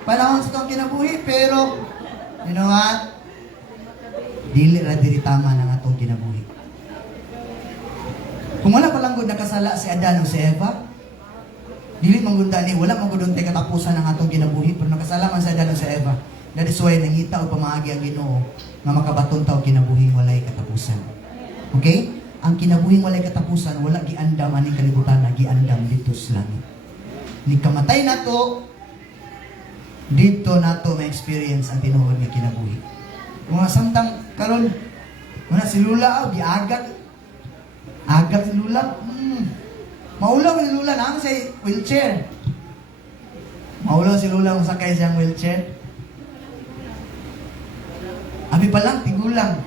panahon sa itong kinabuhi, pero, you know what? Dili ra diri tama ng atong kinabuhi. Kung wala pa lang gud nakasala si Adan o si Eva, dili man gud ni wala man gud tay katapusan ng atong kinabuhi, pero nakasala man si Adan o si Eva. That is why nangita o pamaagi ang Ginoo nga makabaton taw kinabuhi walay katapusan. Okay? Ang kinabuhi walay katapusan wala giandam aning kalibutan, giandam dito sa langit. Ni kamatay nato dito nato ma-experience ang tinuod nga kinabuhi. Mga samtang karon muna si Lula giagag si Lula. Maulaw si Lula na sa wheelchair. Maulaw si Lula kung sakay siyang wheelchair. Abi pa lang, tigulang.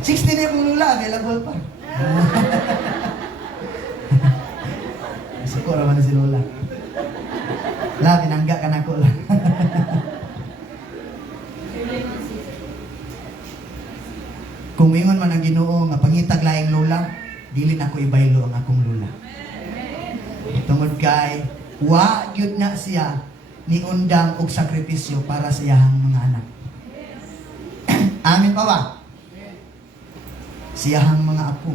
60 na yung Lula, available pa. Suko naman na si Lula. La, pinangga ka na ko lang. Kung mingon man ang Ginoo nga pangitag laing lola, dili na ko ibaylo ang akong lola. Tungod kay wa gyud na siya ni undang og sakripisyo para sa iyang mga anak. Amin pa ba? Siyahang mga apo.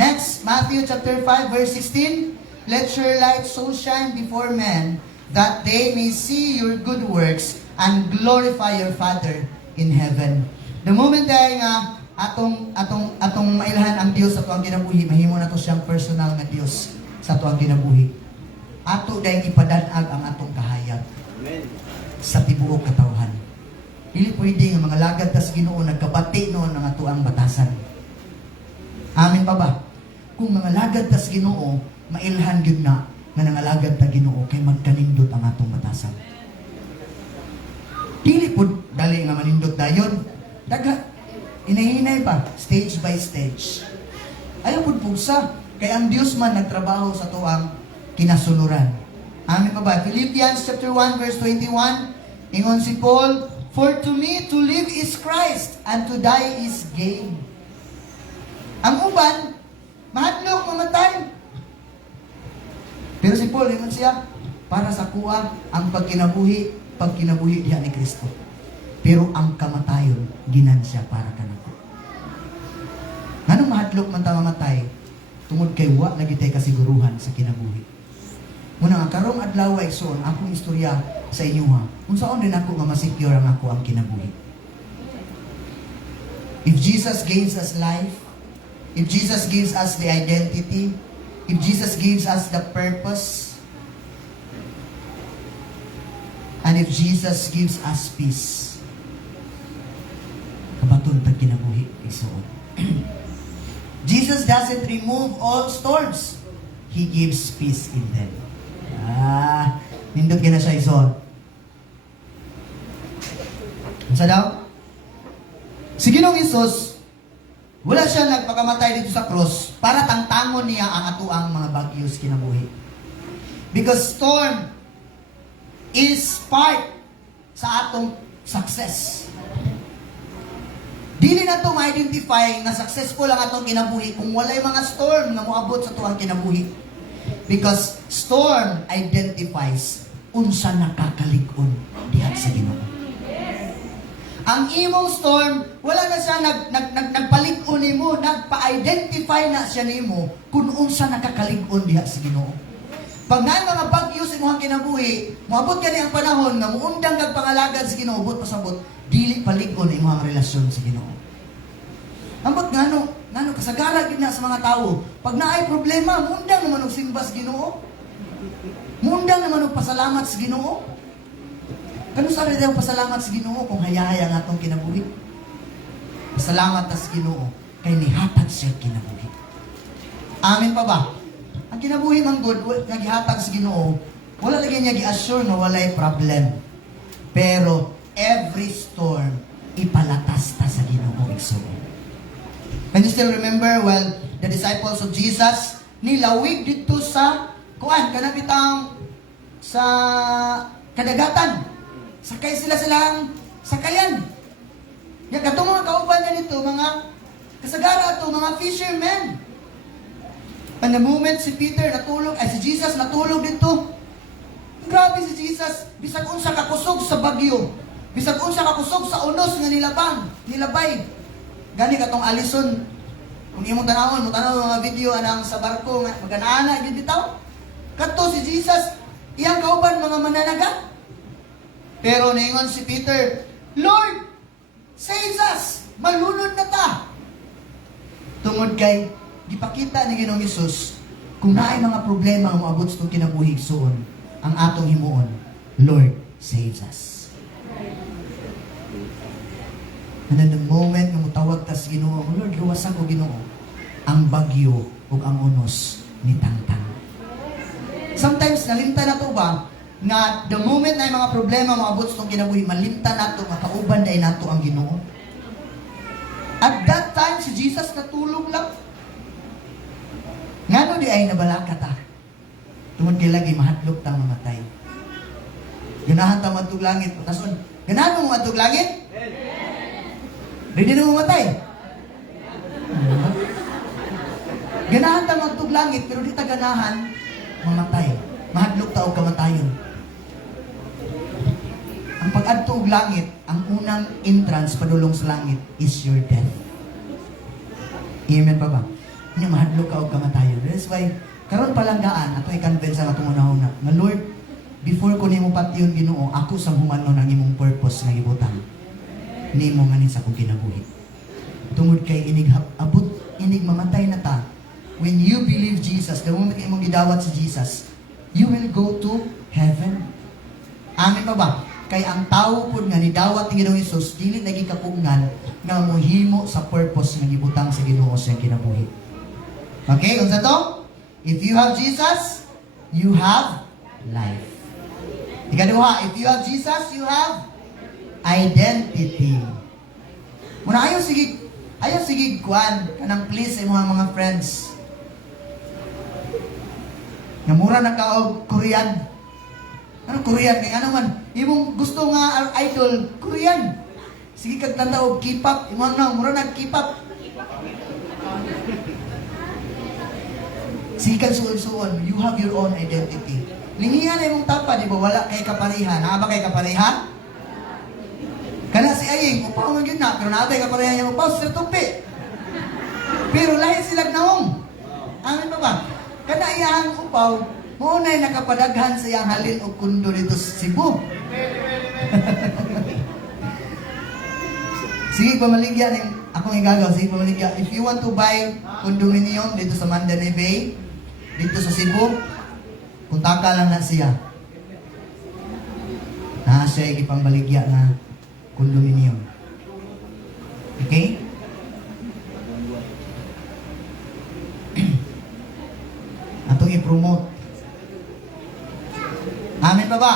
Next, Matthew chapter 5 verse 16, let your light so shine before men that they may see your good works and glorify your Father in heaven. The moment dahil nga atong mailhan ang Dios sa tuang kinabuhi, mahimo na to siyang personal nga Dios sa tuang kinabuhi. Ato dahil ipadanag ang atong kahayag. Amen. Sa tibuok katawhan. Dili pwede nga mga lagad tas Ginoo nagkabati noon ang atuang batasan. Amin pa ba? Kung mga lagad tas Ginoo, mailhan gyud na nga nangalagad ta Ginoo kay magkanindot ang atong batasan. Dili pud dali nga manindot dayon. Daga, inahinay pa, stage by stage. Ayaw pud pugsa, kay ang Dios man nagtrabaho sa tuang kinasuluran. Amin pa ba? Philippians chapter 1 verse 21, ingon si Paul, for to me to live is Christ, and to die is gain. Ang uban, mahadlok, mamatay. Pero si Paul, ingon siya, para sa kuha, ang pagkinabuhi diha ni Kristo. Pero ang kamatayon, ginansya para kanako. Nganong mahadlok man ta mamatay, tungod kay wa lagi tay kasiguruhan sa kinabuhi. Muna nga karong adlaw ay igsoon akong istorya sa inyo ha. Kung saan din ako nga masecure ang ako ang kinabuhi. If Jesus gives us life, if Jesus gives us the identity, if Jesus gives us the purpose, and if Jesus gives us peace, kabaton tag kinabuhi igsoon. Jesus doesn't remove all storms. He gives peace in them. Nindot ka na siya isod. Sa daw? Si Ginoong Isus, wala siya nagpakamatay dito sa cross para tangtangon niya ang atuang mga bagyos kinabuhi. Because storm is part sa atong success. Dili na ito ma-identify na successful ang atong kinabuhi kung walay mga storm na moabot sa tuwang kinabuhi. Because storm identifies unsa nakakalig-on diha sa Ginoo. Ang imong storm, wala na siya nagpalig-on nimo, nagpa-identify na siya nimo kung unsa nakakalig-on diha sa Ginoo. Pag naay mga bagyo sa imong kinabuhi, moabot kani ang panahon nga muundang kag pangalagad sa Ginoo, but pasabot dili palig-on imong relasyon sa Ginoo. Ambot ngano kasagara gid na sa mga tawo. Pag naay problema, muundang naman og simba sa Ginoo. Muundang naman og pasalamat sa Ginoo. Kano sa rin pasalamat sa Ginoo kung hayahaya ang atong kinabuhi? Pasalamat ta sa Ginoo kay nihatag siya kinabuhi. Amin pa ba? Ang kinabuhi man good nga gihatag sa Ginoo, wala lagi niya gi-assure na walay problem. Pero every storm ipalatas ta sa Ginoo igsoon. Can you still remember the disciples of Jesus nilawig dito sa kanabitang sa kadagatan. Sakay silang sakayan. Ya katong mga kauban na nito, mga kasagara to, mga fishermen. And the moment si Peter natulog, si Jesus natulog dito. Grabe si Jesus, bisag unsa kakusog sa bagyo. Bisag unsa kakusog sa unos nga nilabay. Gani katong alison. Kung imong tanawon, mo tanaw mga video anang sa barko nga maganaana gyud bitaw. Kadto si Jesus, iyang kauban mga mananaga. Pero ningon si Peter, Lord, save us! Malunod na ta! Tungod kay, gipakita ni Ginoong Isus, kung naay mga problema ang maabot sa kinabuhi igsoon, ang atong himuon, Lord, save us. And then the moment na mutawag ta sa Ginoo, Lord, luwasan ko Ginoo, ang bagyo o ang unos ni Tangtang. Sometimes, nalimta na to ba, nga the moment na yung mga problema maabot sa itong kinabuhi, malimta na ito, makauban na nato ang Ginoo. At that time, si Jesus natulog lang. Ngano di ay nabalaka ta? Tungod kay lagi, mahadlok tang mamatay. Ganahan ta matug langit. Tason, ganahan mo matug langit? Ready na mamatay? Ganahan ta matug langit, pero di ta ganahan mamatay. Mahadlok ta og kamatayon. Ang pag-adto og langit, ang unang entrance padulong sa langit is your death. Amen pa ba? Nya mahadlok ka og kamatayon. That's why karon palanggaan ato i-convince ang atong unahuna nga Lord, before ko nimo patyon Ginoo, ako sa humanon ang imong purpose nga gibutang nimo nganin sa akong kinabuhi. Tungod kay inig abot inig mamatay na ta. When you believe Jesus, the moment imong gidawat si Jesus, you will go to heaven. Amen pa ba? Kay ang tao pud nga nidawat ni Ginoong Hesus dili lagi kapugnan nga mohimo sa purpose nga gibutang sa Ginoo sa kinabuhi. Okay, unsa to? If you have Jesus, you have life. Ikaduha, if you have Jesus, you have identity. Muna ayaw sige kuan kanang please sa imong mga friends. Nga mura na ka og Korean. Ano Korean? Kaya ano man, imong gusto nga idol, Korean. Sige kag tanda og K-pop, imong na, mura na K-pop. Sige kag suon-suon, you have your own identity. Lingihan na imong tapa, di ba? Wala kay kapareha. Naa ba kay kapareha? Kana si Aying, upaw man yun na, pero naabay kapareha niya upaw, Sir Tumpi. Pero lahi silang naong. Amin ba ba? Kana iyang upaw, maunay nakapadaghan sa iyang halin o kundo dito sa Cebu. Sige, pamaligya ng akong igagaw. Sige, pamaligya. If you want to buy condominium dito sa Mandanay Bay, dito sa Cebu, punta ka lang na siya. Siya ipangbaligya na condominium. Okay? i-promote. Amen pa ba?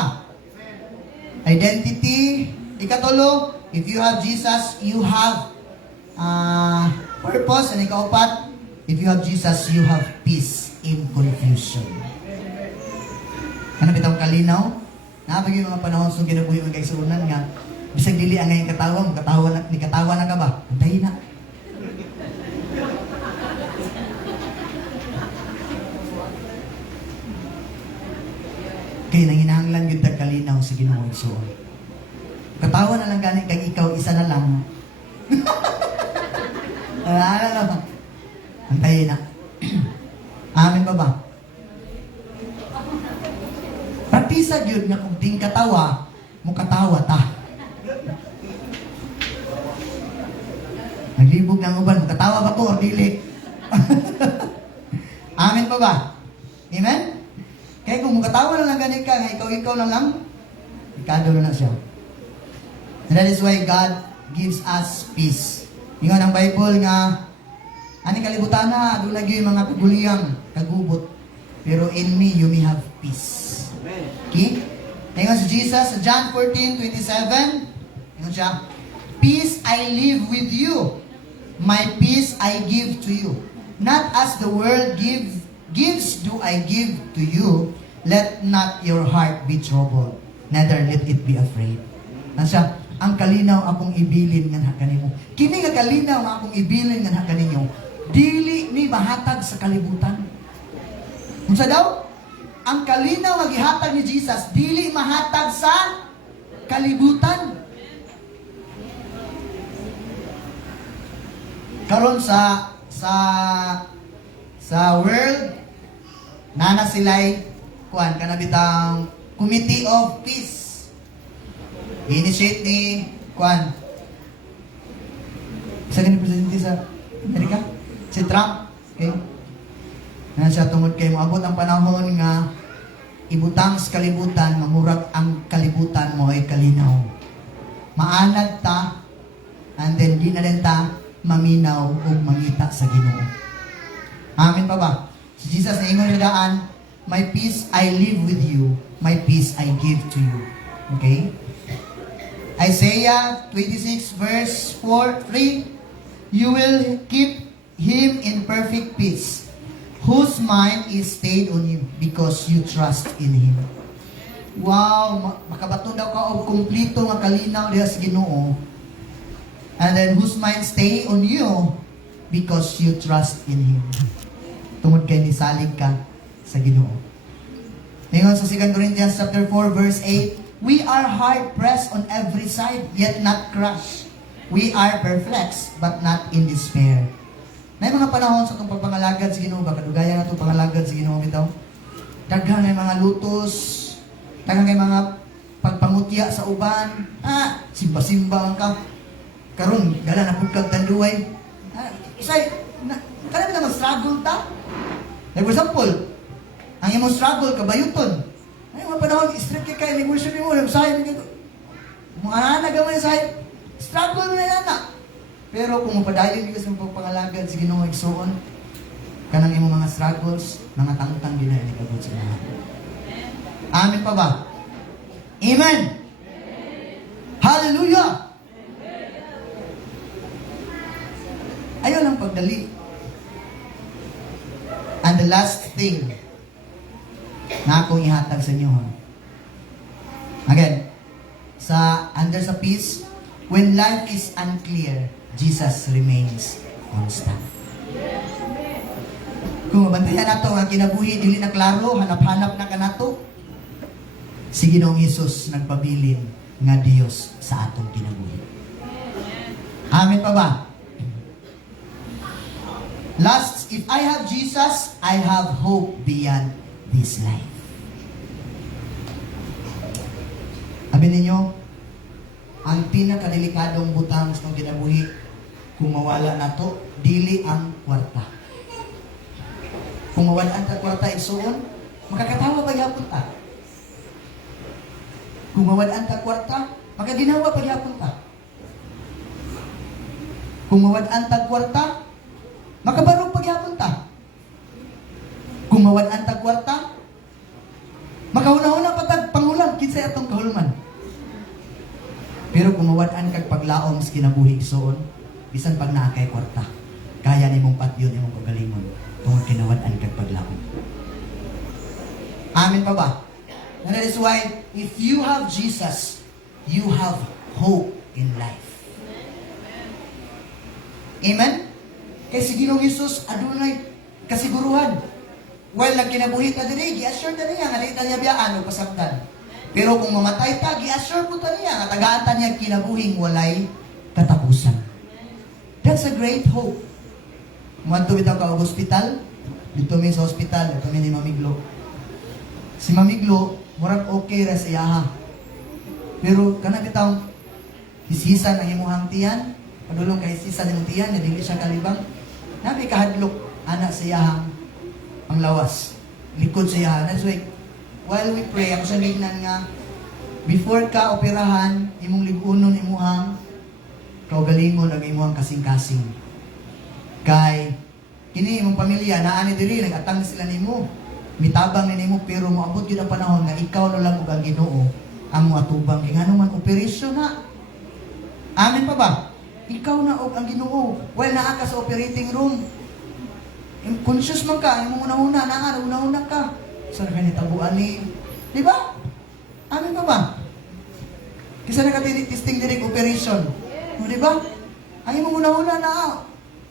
Identity. Ikatulo, if you have Jesus, you have purpose. And ikaupat, if you have Jesus, you have peace in confusion. Ano bitang kalinaw? Napagay mga panahon sa ginabuhi mga kaigsuunan nga, bisag dili ang ngayon katawa na ka ba? Antayin na. Kaya nanginahanglan yun kalinaw sa Ginoo igsuon. Katawa na lang gani kay ikaw isa na lang. Ano? Antayin na. Amin ba ba? Praktisa yun nga kung ting katawa, mo katawa ta. Naglibog ng uban, mo katawa ba ko o dili? Amin ba ba? Amen? Kaya kung mukatawa na lang ganit ka, nga ikaw na lang, ikado na siya. And that is why God gives us peace. Ingon ang Bible nga, ani kalibutan na, doon lagi yung mga kaguliyang, kagubot. Pero in me, you may have peace. Okay? Ingon si Jesus sa John 14:27, ingon siya, peace I live with you, my peace I give to you. Not as the world gives do I give to you, let not your heart be troubled, neither let it be afraid. Nasya, ang kalinaw akong ibilin nga kanimo. Kini nga kalinaw nga akong ibilin nga kaninyo, dili ni mahatag sa kalibutan. Unsa daw? Ang kalinaw nga gihatag ni Jesus, dili mahatag sa kalibutan. Karon sa world, nana sila'y kuan kanabitang Committee of Peace. Initiate ni kuan sa ganang presidente sa Amerika, si Trump. Okay? Na siya tungod kay moabot ang panahon nga ibutang sa kalibutan, mamurag ang kalibutan mo ay kalinaw. Maanad ta, and then di na rin ta maminaw o mangita sa Ginoo. Amin pa ba? Si Jesus na ingon na daan, my peace I live with you, my peace I give to you. Okay? Isaiah 26 verse 3, you will keep him in perfect peace, whose mind is stayed on you, because you trust in him. Wow! Makabato daw ka o kumplito nga kalinaw diha sa Ginoo. And then, whose mind stay on you, because you trust in him. Tungod kay nisalig ka sa Ginoo. Ngayon sa 2 Corinthians chapter 4 verse 8, we are hard pressed on every side, yet not crushed. We are perplexed, but not in despair. Na mga panahon sa itong pagpangalagad sa Ginoo, baka dugayan na itong pangalagad sa Ginoo bitaw. Daghan na mga lutos, daghan kay mga pagpangutya sa uban. Simba-simba ka. Karon gala na pud kag tanduay. Isay, kana na mag-struggle ta? Like for example, ang imong struggle kabayuton. Ay mga panahon straight kay negosyo nimo, sayo ni ko. Mga ana gamay sayo. Struggle na na. Pero kung mapadayon gyud sa pagpangalagad sa Ginoo igsuon, kanang imong mga struggles, mga tangtang din na ikabot sa mga. Amen pa ba? Amen. Hallelujah. Ayaw lang pagdali. And the last thing na akong ihatag sa inyo. Again, under sa peace, when life is unclear, Jesus remains constant. Kung mabantayan nato ang kinabuhi, dili na klaro, hanap-hanap na kanato, si Ginoong Hesus nagpabilin nga Dios sa atong kinabuhi. Amen pa ba? Last, if I have Jesus, I have hope beyond this life. Sabi ninyo, ang pinakadelikadong butang sa kinabuhi, kung mawala na to, dili ang kwarta. Kung mawalaan ta kwarta igsuon, makakatawa pa gyapon ta. Kung mawalaan ta kwarta, makaginawa pa gyapon ta. Kung mawalaan ta kwarta, makabarog pagyapon ta. Kung kung mawad-an tag kwarta, makahuna-huna patag pangulang kinsa atong kahulman. Pero kung mawad-an kag paglaom sa kinabuhi igsoon, bisan pag naa kay kwarta, kaya nimong patyon imong kagalingon tungod kinawad-an kag paglaom. Amin pa ba? And that is why if you have Jesus, you have hope in life. Amen? Kay si Ginoong Hesus adunay kasiguruhan. Well, nagkinabuhi ta diri, gi-assure ta niya nga di ta niya biyaan o pasabtan. Pero kung mamatay ta, gi-assure po ta niya nga tagaan ta niya kinabuhing walay katapusan. That's a great hope. Muadto bitaw ka og hospital, dito mi sa hospital, dito mi ni Mamiglo. Si Mamiglo, murag okay ra sa iyaha. Pero kana bitaw hisisan ang imong tiyan, padulong kay hisisan imong tiyan, nga dili siya kalibang. Nabi kahadlok ana sa iyahang panglawas. Likod sa iyaha. That's why, while we pray, ako sa lignan nga, before ka operahan, imong ligunon imuhang kaugalingon ang imuhang kasing-kasing. Kay, kini imong pamilya, naani diri, nag-atang sila nimo. Mitabang ni nimo, pero moabot yun ang panahon nga ikaw no lang ug ang Ginoo ang mo atubang. Kaya nga naman, operasyon na. Amin pa ba? Ikaw na og ang Ginoo. Well, naa ka sa operating room. Conscious man ka, imong una-una, una-una ka. Saan ka nitabuan ni? Di ba? Amin pa ba? Kisa nakatinisting direct operation. No, di ba? Ang imong una-una na.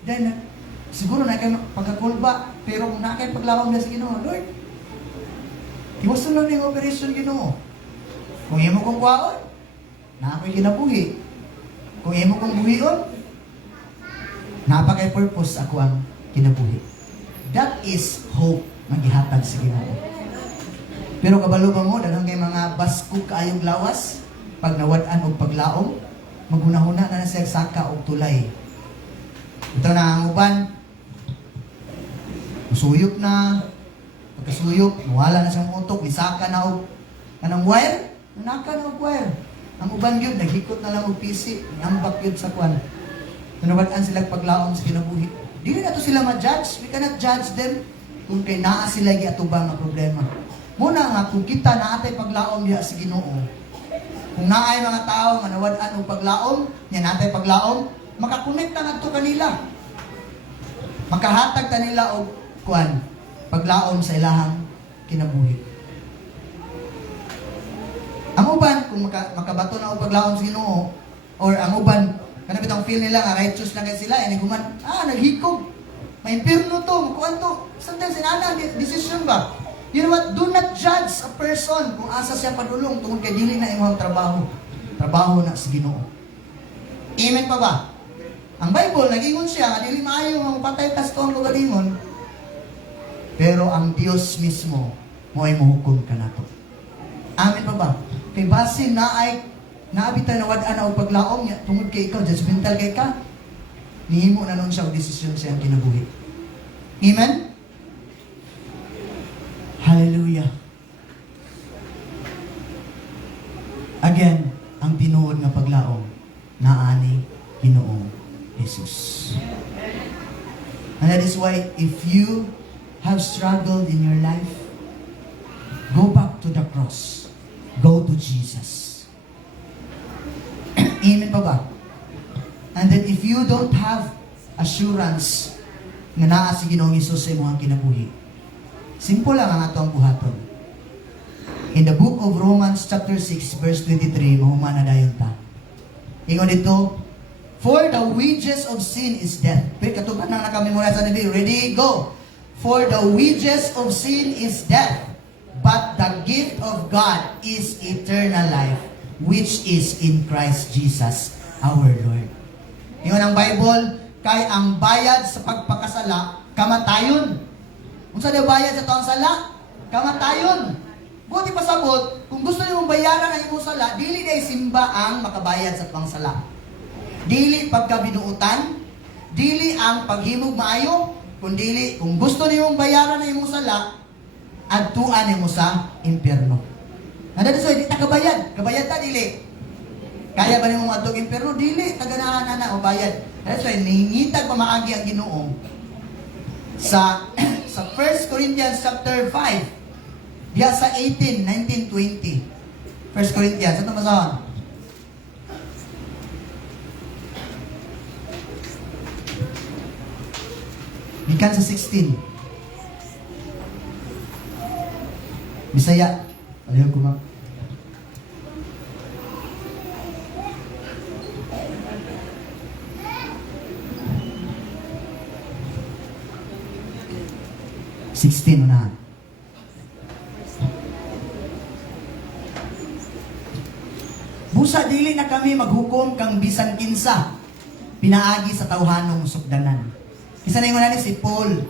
Then, siguro na kayo pagkakulba, pero kung na kayo paglawang na sa Ginoo, Lord, iwasan lang yung operation Ginoo. Kung imo kong kwaon, na ako'y kinabuhi. Kung imo kong buhion, napakay purpose ako ang kinabuhi. That is hope na gihatag sa Ginoo. Pero kabalo ba mo, daghang kay mga baskog kaayong lawas, pag nawad-an og paglaom, maghunahuna na siya saka og tulay. Ito na ang uban, musuyok na, pagkasuyok, nawala na siyang utok, nisaka na og kanang wire, nanaka na og wire. Ang uban yun, naghikot na lang og PC, nambak yun sa kwan. Nawad-an sila paglaom sa kinabuhi. Dili na to sila ma-judge, we cannot judge them kung kay naa sila giatubang nga problema. Muna nga, kung kita naatay paglaom diha sa Ginoo, kung naay mga tao nga nawad-an og paglaom, nya natay paglaom, makakonekta ngadto kanila. Makahatag ta nila og kuan, paglaom sa ilahang kinabuhi. Ang uban kung makabato na og paglaom sa Ginoo, or ang uban kana bitong feel nila nga righteous na kay sila, ini guman, naghikog. May impierno to, kuan to. Sometimes inana decision ba? You know what? Do not judge a person kung asa siya padulong tungod kay dili na imong trabaho. Trabaho na sa Ginoo. Amen pa ba? Ang Bible, nag-ingon siya, nga dili maayo ang patay tas to ang lugalingon. Pero ang Dios mismo, mo ay mahukom ka na to. Amen pa ba? Kay basin na ay, naabitan na wad-an o paglaom niya, tungod kay ikaw, judgmental kay ka, nihimo na nun siya o desisyon siyang kinabuhi. Amen? Hallelujah. Again, ang tinuod nga paglaom, naani Ginoong Jesus. And that is why if you have struggled in your life, go back to the cross. Go to Jesus. Amen pa ba? And then if you don't have assurance nga naa si Ginoong Hesus sa imong kinabuhi, simple lang ang atong buhaton. In the book of Romans chapter 6 verse 23, mahuman na dayon ta. Ingon dito, for the wages of sin is death. Pero katuban na nakamemorize sa nabi. Ready? Go! For the wages of sin is death, but the gift of God is eternal life, which is in Christ Jesus, our Lord. Ingon ang Bible, kay ang bayad sa pagpakasala, kamatayon. Unsa daw bayad sa taong sala? Kamatayon. Buti pasabot, kung gusto niyo mong bayaran ang imong sala, dili day simba ang makabayad sa pangsala. Dili pagkabinuutan, dili ang paghimog maayo, kundi kung gusto niyo mong bayaran ang imong sala, adtuan nimo sa impyerno. Nada sa di ta kabayad, kabayad ta dili. Kaya ba nimo adtog impyerno? Dili, taganaan na o bayad. That's why ningitag pamaagi ang Ginoo sa sa 1 Corinthians chapter 5. Diya sa 18, 19, 20. 1 Corinthians. Ito masahon. Gikan sa 16. Bisaya. Ayaw ko ma. Unahan. Busa dili na kami maghukom kang bisan kinsa pinaagi sa tawhanong sukdanan. Isa na yung ni si Paul.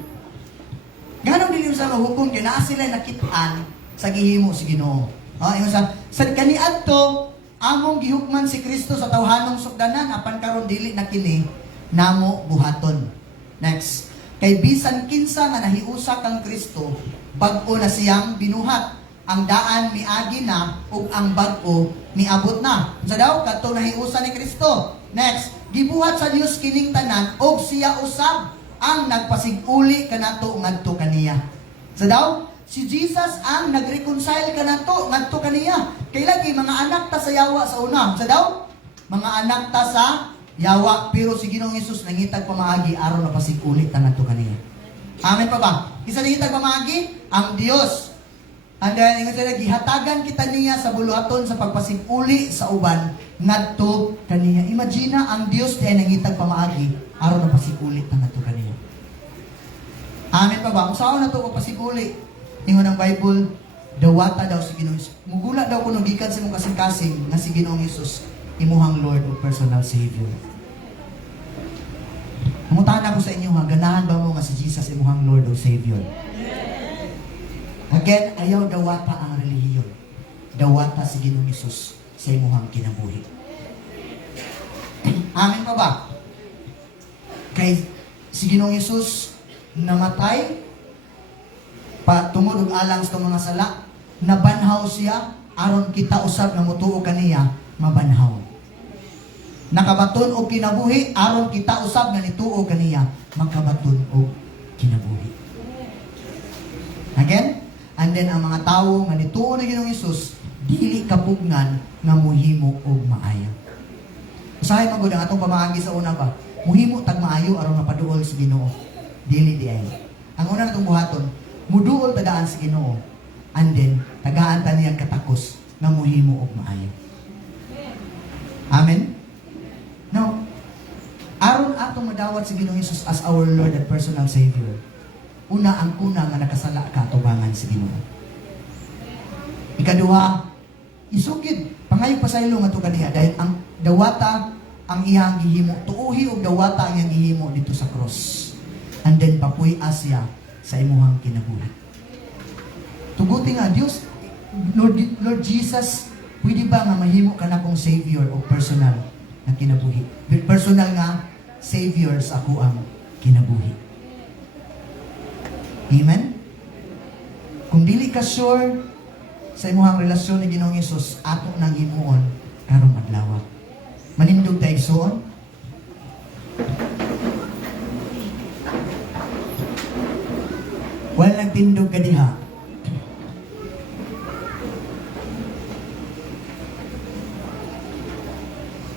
Ganong dili sa maghukom kaya naa sila nakitaan sa gihimo si Ginoo. Yung sa kaniadto among gihukman si Kristo sa tawhanong sukdanan apan karon dili na kini namo buhaton. Next. Kay bisan kinsa nga nahiusa kang Kristo, bag-o na siyang binuhat. Ang daan miagi na ug ang bag-o miabot na. Sa daw kadto nahiusa ni Kristo. Next, gibuhat sa Dios kining tanan ug siya usab ang nagpasiguli kanato ngadto kaniya. Sa daw si Jesus ang nagreconcile kanato ngadto kaniya. Kay lagi mga anak ta sa yawa sa una. Sa daw mga anak ta sa yawa, pero si Ginoong Hesus nangitag pamaagi aron na pasig-ulit ngadto kaniya. Amen pa ba? Isa nangitag pamaagi ang Dios. And then ingon sila gihatagan kita niya sa buluhaton sa pagpasig-uli sa uban ngadto kaniya. Imagine ang Dios diay nangitag pamaagi aron na pasig-ulit ngadto kaniya. Amen pa ba? Kung saan na to pasig-uli? Ingon ang Bible, dawata daw si Ginoong Hesus. Mugula daw kuno gikan sa imong kasing-kasing nga si Ginoong Hesus imuhang Lord o personal Savior. Namutahan ako sa inyo ha, ganahan ba mo nga si Jesus imuhang Lord o Savior? Again, ayaw dawata ang relihiyon. Dawata si Ginoong Hesus sa imuhang kinabuhi. Amin pa ba? Kay si Ginoong Hesus namatay tungod og alang sa mga sala, nabanhaw siya aron kita usab na mutuo kaniya mabanhaw. Nakabaton og kinabuhi aron kita usab nga nituo kaniya makabaton og kinabuhi. Again, and then ang mga tawo nga nituo ni Ginoong Hesus dili kapugnan nga muhimo og maayo. Usahay magud ang atong pamaagi sa una ba? Muhimo tag maayo aron mapaduol si Ginoo. Dili di ay. Ang una natong buhaton, muduol tadaan si Ginoo. And then tagaan ta niyang katakos nga muhimo og maayo. Amen. Now, aron atong madawat si Ginoong Hesus as our Lord and personal Savior. Una ang kuna nga nakasala ka atubangan si Ginoo. Ikaduha, isugid pangayo pasaylo nga to kaniya dahil ang dawata ang iyang gihimo, tuuhi og dawata ang iyang gihimo dito sa cross. And then papuy asya sa imuhang kinabuhi. Tuguti nga Dios, Lord Jesus, pwede ba nga mahimo ka na kong Savior o personal na kinabuhi? Personal nga Savior sa ako ang kinabuhi. Amen? Kung dili ka sure sa imuhang relasyon ni Ginoong Hesus, ato nang himuon karong adlaw. Manindog tayo igsoon. Wala nagtindog ka diha.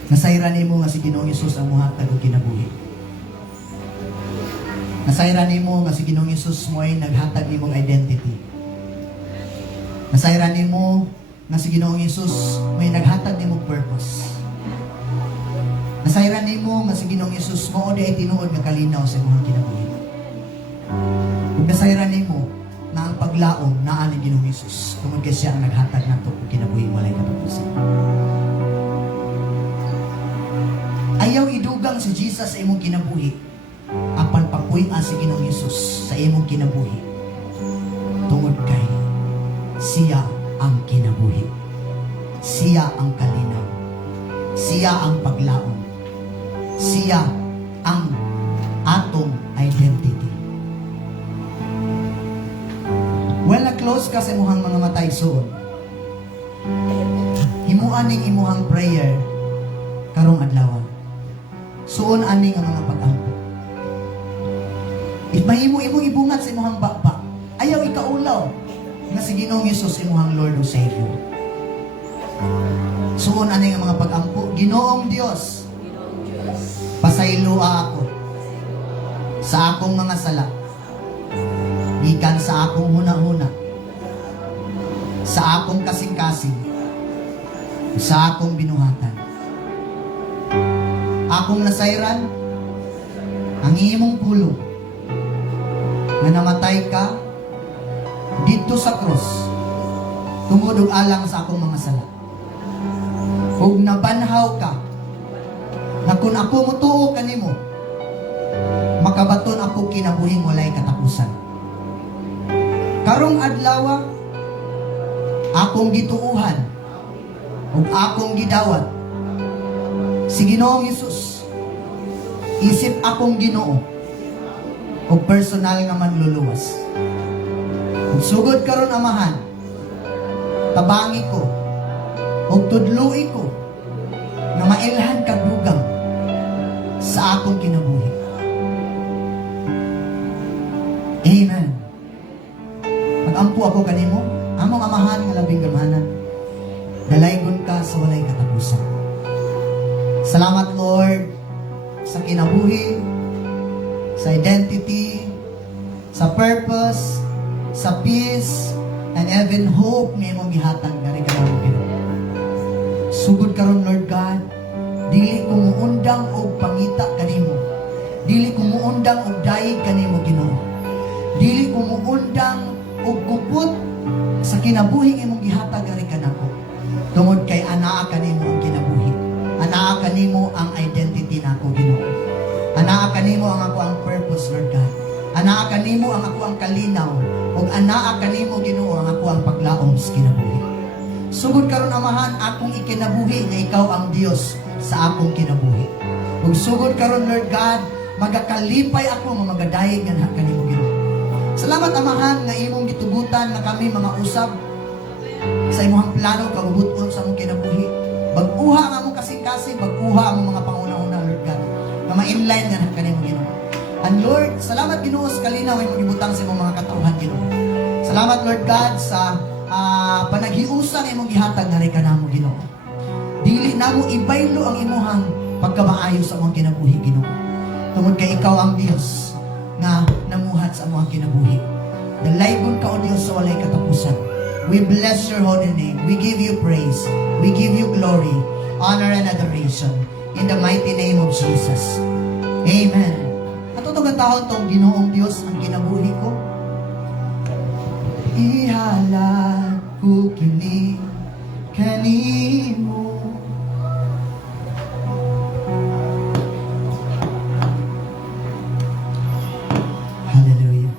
Nasayran nimo nga si Ginoong Hesus ang muhatag og kinabuhi. Nasayran nimo nga si Ginoong Hesus mo ay naghatag nimong identity. Nasayran nimo nga si Ginoong Hesus may naghatag nimong purpose. Nasayran nimo nga si Ginoong Hesus mao di ay tinuod nga kalinaw sa imong kinabuhi. Ug nasayran nimo na ang paglaom naa ni Ginoong Hesus tungod kay siya ang naghatag nato og kinabuhi walay katapusan. Ayaw idugang si Jesus sa imong kinabuhi apan papuy-an si Ginoong Hesus sa imong kinabuhi tungod kay siya ang kinabuhi, siya ang kalinaw, siya ang paglaom, siya ang atong identity. Well, na-close ka sa imuhang mga matay soon. Himuan ning imuhang prayer karong adlaw. Suon ani ang mga pag-ampo. Mahimo imong ibungat sa imong bakbak. Ayaw ikaulaw nga si Ginoong Hesus imong Lord o Savior. Suon ani nga mga pag-ampo, Ginoong Dios, pasayloa ako sa akong mga sala. Gikan sa akong huna-huna, sa akong kasing-kasing, sa akong binuhatan. Akong nasayran ang imong pulong nga namatay ka dito sa krus tungod og alang sa akong mga sala. Ug nabanhaw ka na kung ako mutuo kanimo, makabaton ako kinabuhing walay katapusan. Karong adlaw akong gituuhan ug akong gidawat si Ginoong Hesus. Isip akong Ginoo o personal nga manluluwas. Ug sugod karon Amahan, tabangi ko o tudloi ko na mailhan kag dugang sa akong kinabuhi. Amen. Pag-ampo ako kanimo, among Amahan nga labing gamanan, dalaygon ka sa walay katapusan. Salamat Lord sa kinabuhi, sa identity, sa purpose, sa peace, and even hope nga imong gihatag dari kanamo Ginoo. Sugod karon Lord God, dili ko muundang og pangita kanimo. Dili ko muundang og dayeg kanimo Ginoo. Dili ko muundang og gupot sa kinabuhi imong gihatag dari kanako. Tungod kay anaa kanimo ang kinabuhi. Anaa kanimo ang identity nako Ginoo. Anaa kanimo ang ako ang purpose, Lord God. Anaa kanimo ang ako ang kalinaw. Ug anaa kanimo Ginoo ang ako ang paglaom sa kinabuhi. Sugod karon Amahan, akong ikinabuhi nga ikaw ang Dios sa akong kinabuhi. Ug sugod karon Lord God, magakalipay ako nga magadayeg nga kanimo Ginoo. Salamat Amahan nga imong gitugutan na kami mga usab sa imong plano kagubuton sa among kinabuhi. Baguha ang among kasing-kasing, baguha ang mga panguna-una Lord God. Na ma-inline nga kanimo Ginoo. And Lord, salamat Ginoo sa kalinaw ay magibutang sa imong mga katauhan Ginoo. Salamat Lord God sa panaghiusa nga imong gihatag nga kanamo Ginoo. Dili namo ibaylo ang imuhang pagkamaayo sa among kinabuhi Ginoo. Tungod kay ikaw ang Dios nga namuhat sa among kinabuhi. Dalaygon ka o Dios sa walay katapusan. We bless your holy name. We give you praise. We give you glory, honor, and adoration. In the mighty name of Jesus. Amen. At itong katahon tong Ginoong Diyos ang kinabuhi ko. Ihalad ko kini kanimo. Hallelujah.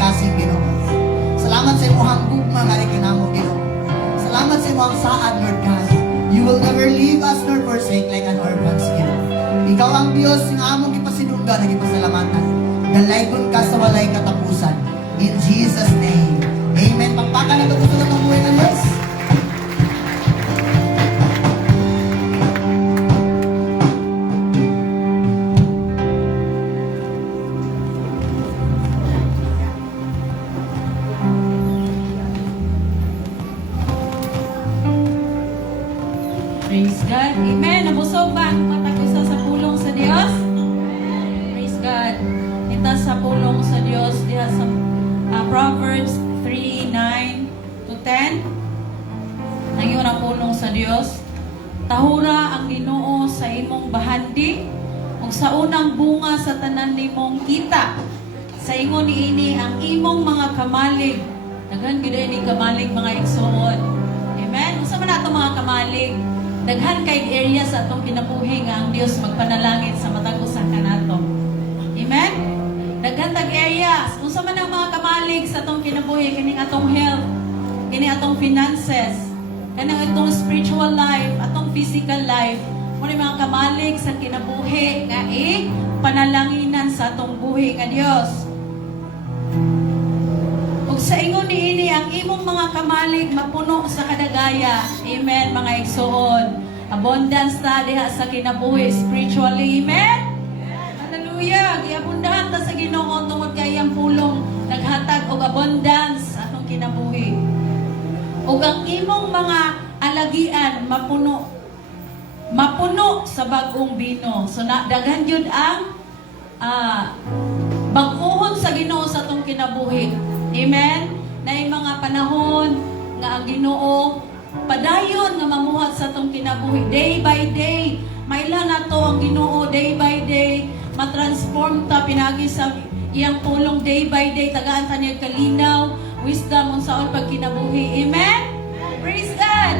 kasing Ginoo. Salamat sa imong gugma nga ikanamo Ginoo. Salamat sa imong saad, Lord God. You will never leave us nor forsake like an orphan, Ginoo. Ikaw ang Diyos nga among gipasinugdan nga gipasalamatan. Dalaygon ka sa walay katapusan. In Jesus' name. Amen. Pagpaka na ito sa itong buhay ng Diyos. Praise God. Amen. Nabusog ba ang mata ko sa pulong sa Dios? Praise God. Kita sa pulong sa Dios diha sa Proverbs 3:9 to 10. Ngayon ang pulong sa Dios. Tahura ang Ginoo sa imong bahandi ug sa unang bunga sa tanan nimong kita. Sa ingon niini ang imong mga kamalig. Daghan gid ni kamalig mga igsoon. Amen. Unsa man ato mga kamalig? Daghan kay area sa atong kinabuhi nga ang Dios magpanalangin sa matag usa kanato. Amen. Daghan tag areas. Unsa man ang mga kamalig sa atong kinabuhi kining atong health, kining atong finances, kining atong spiritual life, atong physical life. Muna mga kamalig sa kinabuhi nga panalanginan sa atong buhi nga Dios. Ug sa ingon niini ang imong mga kamalig mapuno sa kadagaya. Amen mga igsoon. Abundance ta diha sa kinabuhi spiritually. Amen. Hallelujah. Giabundahan ta sa Ginoo tungod kay ang pulong naghatag og abundance sa atong kinabuhi. Ug ang imong mga alagian mapuno sa bag-ong bino. So daghan gyud ang bag-ohon sa Ginoo sa atong kinabuhi. Amen. Na mga panahon nga ang Ginoo padayon nga mamuhat sa atong kinabuhi day by day. Maila na to ang Ginoo day by day. Matransform ta pinagi sa iyang pulong day by day. Tagaan ta niya kalinaw, wisdom unsaon pag kinabuhi. Amen. Praise God.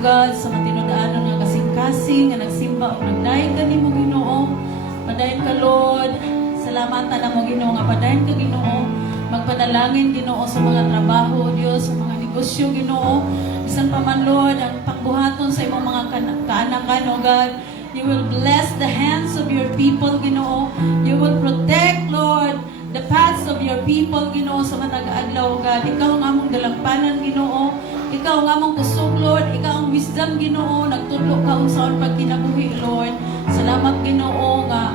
God sa matinudaanon nga kasing-kasing nga nagsimba o nagdayon ka nimo Ginoo. Padayon ka Lord. Salamatan na mo Ginoo nga padayon ka Ginoo. Magpanalangin Ginoo sa mga trabaho Dios, sa mga negosyo Ginoo. Bisan pa man Lord ang pagbuhaton sa imong mga kaanakan o God. You will bless the hands of your people Ginoo. You will protect Lord the paths of your people Ginoo sa matag adlaw God. Ikaw ang among dalampanan Ginoo. Ikaw nga mong kusog, Lord. Ikaw ang wisdom, Ginoo. Nagtudlo ka unsaon pagkinabuhi, Lord. Salamat, Ginoo, nga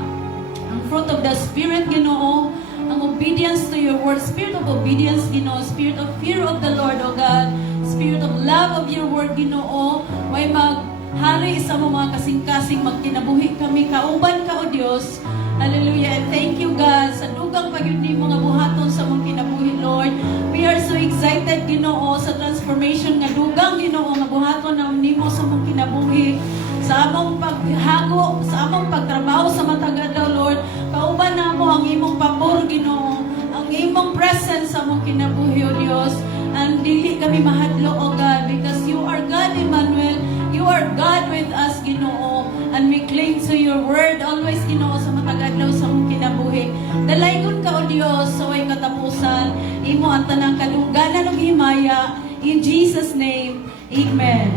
ang fruit of the Spirit, Ginoo, ang obedience to your word, spirit of obedience, Ginoo, spirit of fear of the Lord, O God, spirit of love of your word, Ginoo, may maghari sa mga kasing-kasing magkinabuhi kami, kauban ka, O Diyos. Hallelujah. And thank you, God, sa dugang pag-yun mga buhaton sa mong kinabuhi, Lord. We are so excited, Ginoo, sa transformation nga dugang, Ginoo, nga buhaton na nimo sa mong kinabuhi, sa among paghago, sa among pagtrabaho sa matag adlaw, Lord. Kauban na mo ang imong pabor, Ginoo, ang imong presence sa among kinabuhi, O Dios. And dili kami mahadlo, O God, because you are God, Emmanuel. You are God with us, Ginoo. And we cling to your word always, Ginoo, sa matag adlaw sa among kinabuhi. Dalaygon ka, O Dios, sa way katapusan. Imo ang tanang kadungganan ug himaya. In Jesus' name, Amen.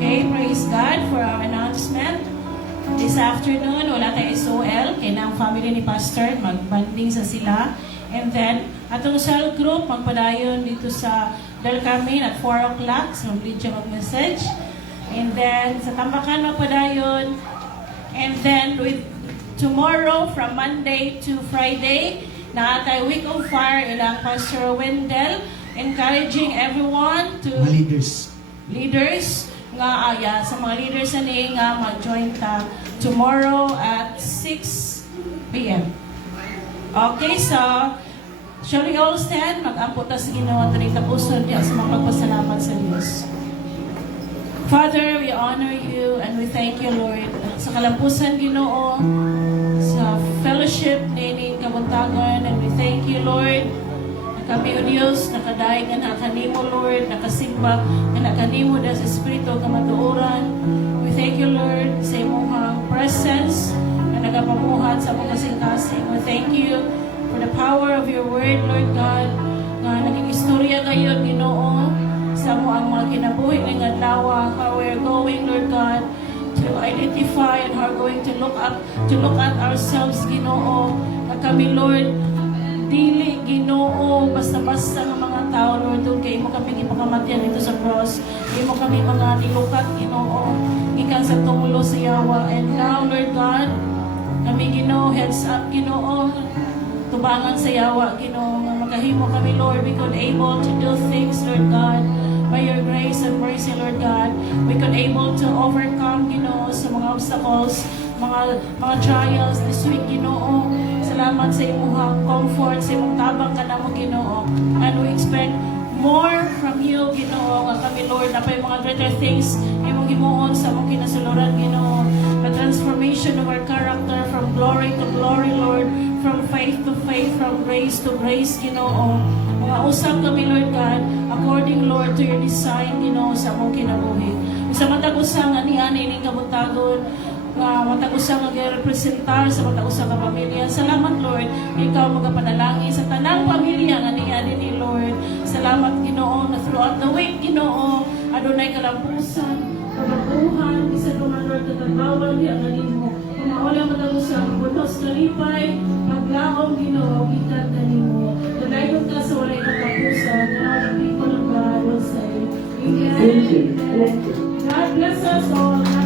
Okay, praise God for our announcement. This afternoon, wala tayo SOL, kaya na ang family ni Pastor, magbanding sa sila. And then, atong cell group, magpadayon dito sa Del Carmen at 4 o'clock, so lead siya mag-message. And then, sa Tambakan, magpadayon. And then, with tomorrow, from Monday to Friday, na tayo Week of Fire, ilang Pastor Wendell, encouraging everyone to leaders nga sa mga leaders na nga mag-join ta tomorrow at 6 p.m. Okay, so shall we all stand? Mag-ampo ta sa Ginoo at tapuson diya sa mga pagpasalamat sa Diyos. Father, we honor you and we thank you, Lord, sa kalampusan, Ginoo, sa fellowship ni Kabuntagon, and we thank you, Lord, kami, O Diyos, nakadaig nga nakanimo, Lord, nakasimba, nga nakanimo da sa Espiritu kamatuoran. We thank you, Lord, sa imong presence na nagapamuhat sa mga kasing-kasing. We thank you for the power of your word, Lord God, nga naging istorya ngayon, Ginoo, sa mo ang mga kinabuhi ng adlaw, how we're going, Lord God, to identify and how we're going to look at ourselves, Ginoo, na kami, Lord, dili, Ginoo, basta-basta ng mga tao, Lord, doon kay mo kami ipakamatyan dito sa cross. Kay mo kami mga nilukat, Ginoo, ikan sa tumulo sa yawa. And now, Lord God, kami, Ginoo, heads up, Ginoo, tubangan sa yawa, Ginoo, magahimo kami, Lord, we could able to do things, Lord God, by your grace and mercy, Lord God. We could able to overcome, Ginoo, sa mga obstacles, mga trials this week, Ginoo. Salamat sa imong comfort, sa imong tabang ka namo, Ginoo. And we expect more from you, Ginoo, nga kami, Lord, na pa yung mga greater things imong himuon sa among kinasuluran, Ginoo. The transformation of our character from glory to glory, Lord, from faith to faith, from grace to grace, Ginoo. Mga usap kami, Lord God, according, Lord, to your design, Ginoo, sa among kinabuhi. Sa matag-usang ani-ani ning kabutagon, matag-usang nag-representar sa matag-usang ka pamilya. Salamat, Lord, ikaw magapanalangin sa tanang pamilya nga niya ni Lord. Salamat, Ginoo, na throughout the week, Ginoo, adunay kalampusan, kababuhan, isa naman, Lord, katagawal, ang kanimo. Kung wala matag-usang bunos kalipay, maglaong, Ginoo, ikat kanimo. Dalayon ka sa walay katapusan, and all the people of God will say, Amen. God bless us all.